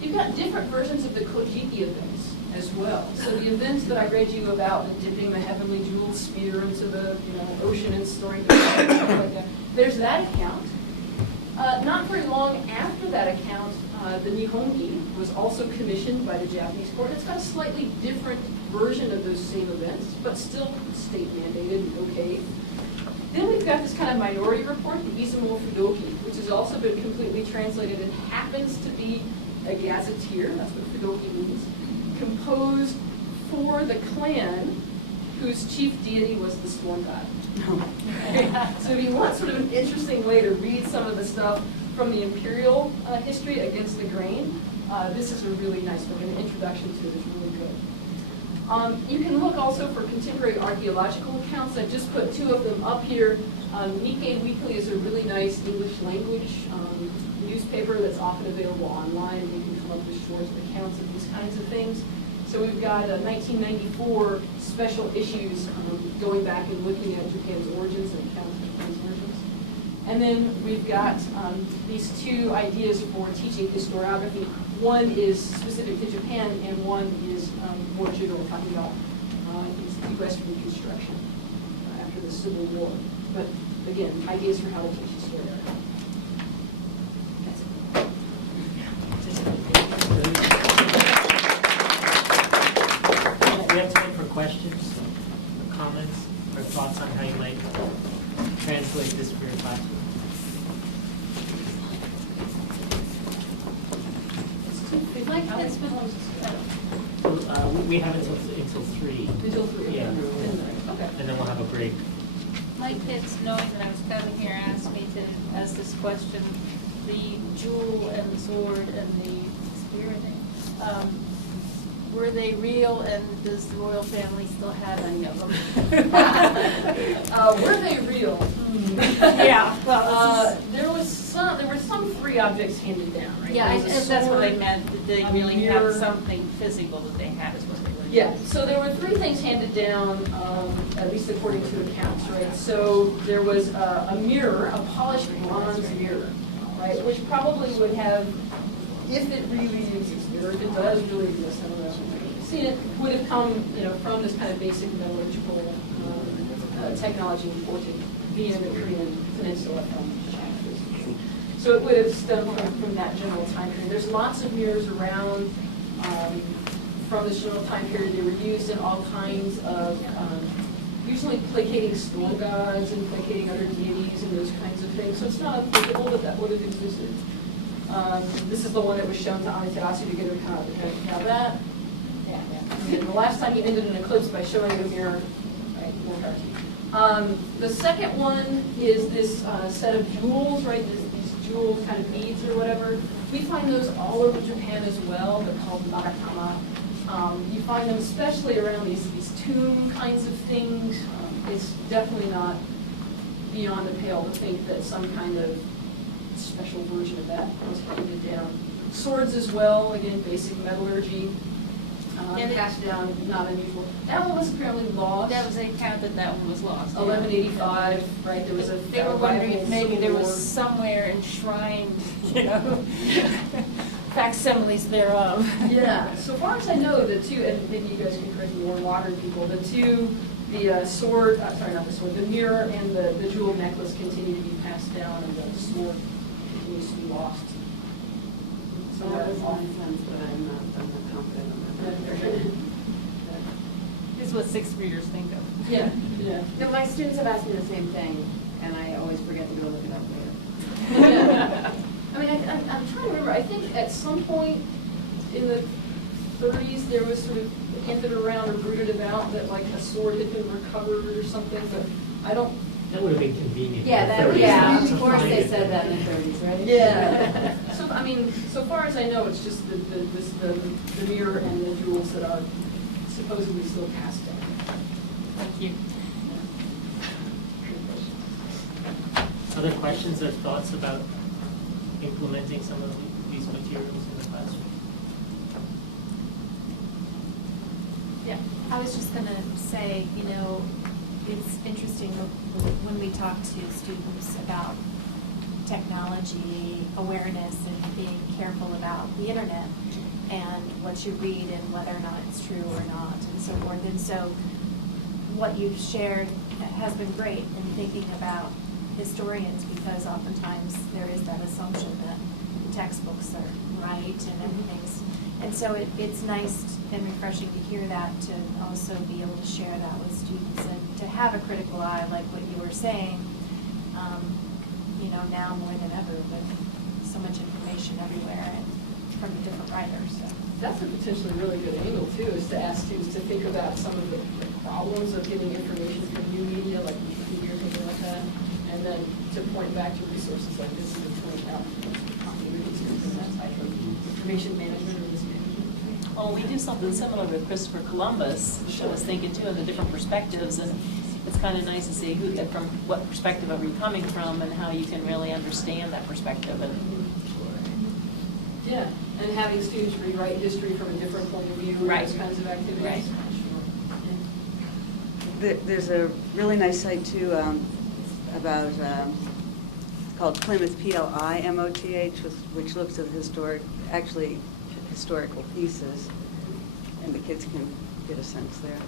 You've got different versions of the Kojiki events as well. So the events that I read you about, the dipping the heavenly jeweled spear into the ocean and storing the stuff like that, there's that account. Not very long after that account, the Nihongi was also commissioned by the Japanese court. It's got a slightly different version of those same events, but still state mandated and okay. Then we've got this kind of minority report, the Izumo Fudoki, which has also been completely translated and happens to be a gazetteer, that's what Fudoki means, composed for the clan whose chief deity was the storm god. So if you want sort of an interesting way to read some of the stuff from the imperial history against the grain, this is a really nice one. An introduction to it is really good. You can look also for contemporary archaeological accounts. I've just put 2 of them up here. Nikkei Weekly is a really nice English language newspaper that's often available online, and you can come up with short accounts of these kinds of things. So we've got 1994 special issues going back and looking at Japan's origins and accounts of Japan's origins. And then we've got these 2 ideas for teaching historiography. One is specific to Japan, and one is more general, talking about Western Reconstruction after the Civil War. But again, ideas for how to teach historiography. That's it. We have time for questions, or comments, or thoughts on how you might translate this for your classroom. We have until 3. Until 3. Yeah. Okay. And then we'll have a break. My kids, knowing that I was coming here, asked me to ask this question. The jewel and the sword and the spear thing. Were they real, and does the royal family still have any of them? Were they real? Yeah, well, there were some free objects handed down, right? yeah, There was a that's what I sword, meant. Did they a really mirror. have something physical that they had? Is what they were. Yeah, so there were three things handed down, at least according to accounts, right? So there was a mirror, a polished bronze mirror, right, which probably would have, if it really existed, or if it does really exist, I don't know, seen it, would have come, from this kind of basic metallurgical technology imported via the Korean peninsula from China. So it would have stemmed from that general time period. There's lots of mirrors around from this general time period. They were used in all kinds of, usually placating storm gods and placating other deities and those kinds of things. So it's not unthinkable that would have existed. This is the one that was shown to Amaterasu to get him caught. Now that, and the last time he ended an eclipse by showing a mirror, right, more darky. The second one is this set of jewels, right, these jewels, kind of beads or whatever. We find those all over Japan as well. They're called nagatama. You find them especially around these tomb kinds of things. It's definitely not beyond the pale to think that some kind of special version of that was handed down. Swords as well, again, basic metallurgy. Passed down, not unusual. That one was apparently lost. That was an account that one was lost. 1185, right? There was a. They were wondering if maybe there was somewhere enshrined, facsimiles thereof. Yeah. So far as I know, the two, and maybe you guys can correct me, more modern people, the sword, sorry, not the sword, the mirror and the jeweled necklace continue to be passed down, and the sword continues to be lost. So that was my sense, but I'm not confident on that. This is what sixth graders think of. Yeah, yeah. No, my students have asked me the same thing, and I always forget to go look it up later. Yeah. I mean, I'm trying to remember, I think at some point in the 30s, there was sort of hinted around or brooded about that like a sword had been recovered or something, but I don't. That would have been convenient. Yeah, of course they said that in the 30s, right? Yeah. So, I mean, so far as I know, it's just the mirror and the jewels that are supposedly still passed down. Thank you. Other questions or thoughts about implementing some of these materials in the classroom? Yeah, I was just going to say, it's interesting when we talk to students about technology awareness and being careful about the internet and what you read and whether or not it's true or not and so forth. And so what you've shared has been great in thinking about historians, because oftentimes there is that assumption that textbooks are right and everything's. And so it's nice and refreshing to hear that, to also be able to share that with students and to have a critical eye, like what you were saying, now more than ever with so much information everywhere and from different writers. So. That's a potentially really good angle too, is to ask students to think about some of the problems of getting information from new media, like Wikipedia or something like that, and then to point back to resources like this and to point out continuities in that type of information management or mismanagement. Oh, we do something similar with Christopher Columbus, I was thinking too, of the different perspectives, and it's kind of nice to see from what perspective are you coming from and how you can really understand that perspective. And yeah, and having students rewrite history from a different point of view, right. Those kinds of activities. Right. There's a really nice site too about called Plymouth, PLIMOTH, which looks at historical pieces, and the kids can get a sense there.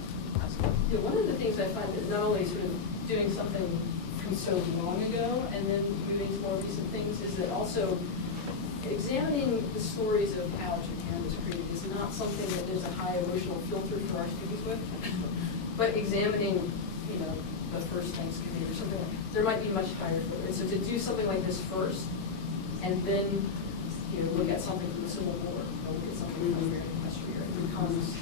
Yeah, one of the things I find that not only sort of doing something from so long ago and then moving to more recent things is that also examining the stories of how Japan was created is not something that there's a high emotional filter for our students with, but examining, the first Thanksgiving or something, there might be much higher filter. And so to do something like this first and then, look at something from the Civil War or look at something from American history, it becomes,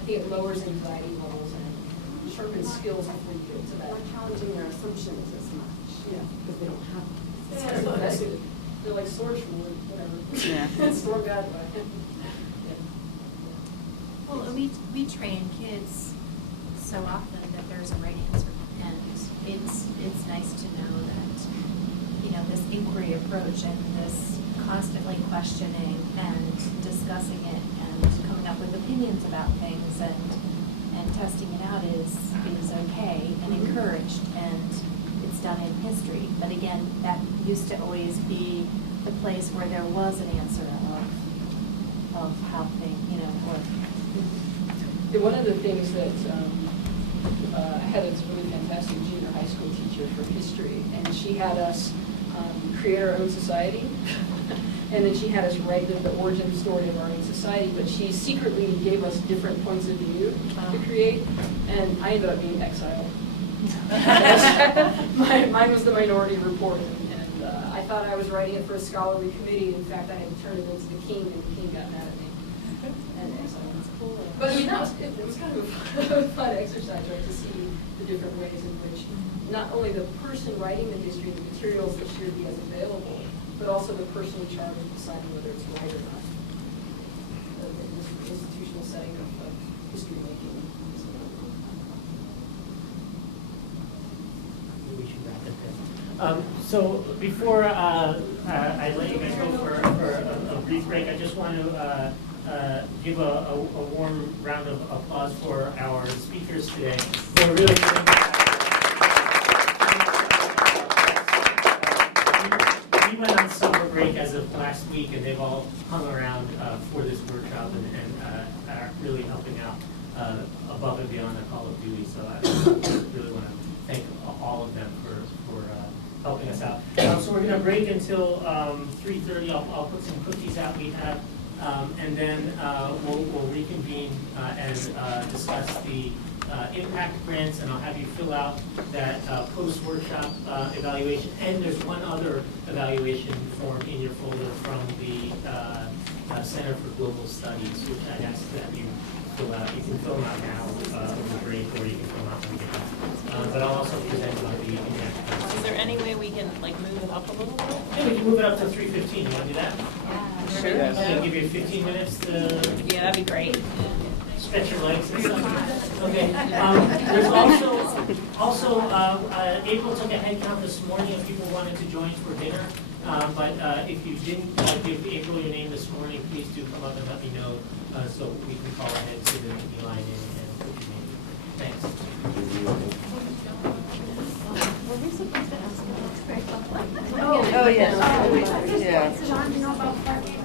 I think it lowers anxiety levels and sharpens skills before you get to that. Or challenging their assumptions as much. Yeah. Because they don't have them. It's kind of vested. They're like swords from whatever. Yeah. Sword god. Well, we train kids so often that there's a right answer, and it's nice to know that, you know, this inquiry approach and this constantly questioning and discussing it and coming up with opinions about things and testing it out is okay and encouraged, and it's done in history. But again, that used to always be the place where there was an answer of how things, you know, work. Yeah, one of the things that I had this really fantastic junior high school teacher for history, and she had us create our own society. And then she had us write the origin story of our own society, but she secretly gave us different points of view to create, and I ended up being exiled. Mine was the minority report, and I thought I was writing it for a scholarly committee. In fact, I had to turn it into the king, and the king got mad at me. And exiled. But I mean, it was kind of a fun exercise, right, to see the different ways in which not only the person writing the history, the materials that should be as available, but also the person in charge of deciding whether it's right or not. The institutional setting of history making. We should wrap it there. So before I let you guys go for a brief break, I just want to give a warm round of applause for our speakers today. We're really we went on summer break as of last week, and they've all hung around for this workshop and are really helping out above and beyond the call of duty. So I really want to thank all of them for helping us out. So we're going to break until 3:30. I'll put some cookies out we have, and then we'll reconvene and discuss the impact grants, and I'll have you fill out that post-workshop evaluation. And there's one other evaluation form in your folder from the Center for Global Studies, which I asked that you fill out. You can fill them out now over break, or you can fill them out when we get back. But I'll also present about the impact grants. Is there any way we can like move it up a little bit? Yeah, we can move it up to 3:15. You want to do that? Yeah, Sure. I'm going to give you 15 minutes to... Yeah, that'd be great. Stretch your legs and stuff. Okay. There's also April took a head count this morning if people wanted to join for dinner. But if you didn't give April your name this morning, please do come up and let me know so we can call ahead to the meeting line and put your name. Thanks. Were we supposed to ask about Oh, yes. Yeah. Sean, do you know about parking?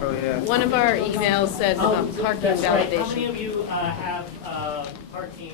Oh, yeah. One of our emails said parking That's right. validation. How many of you have parking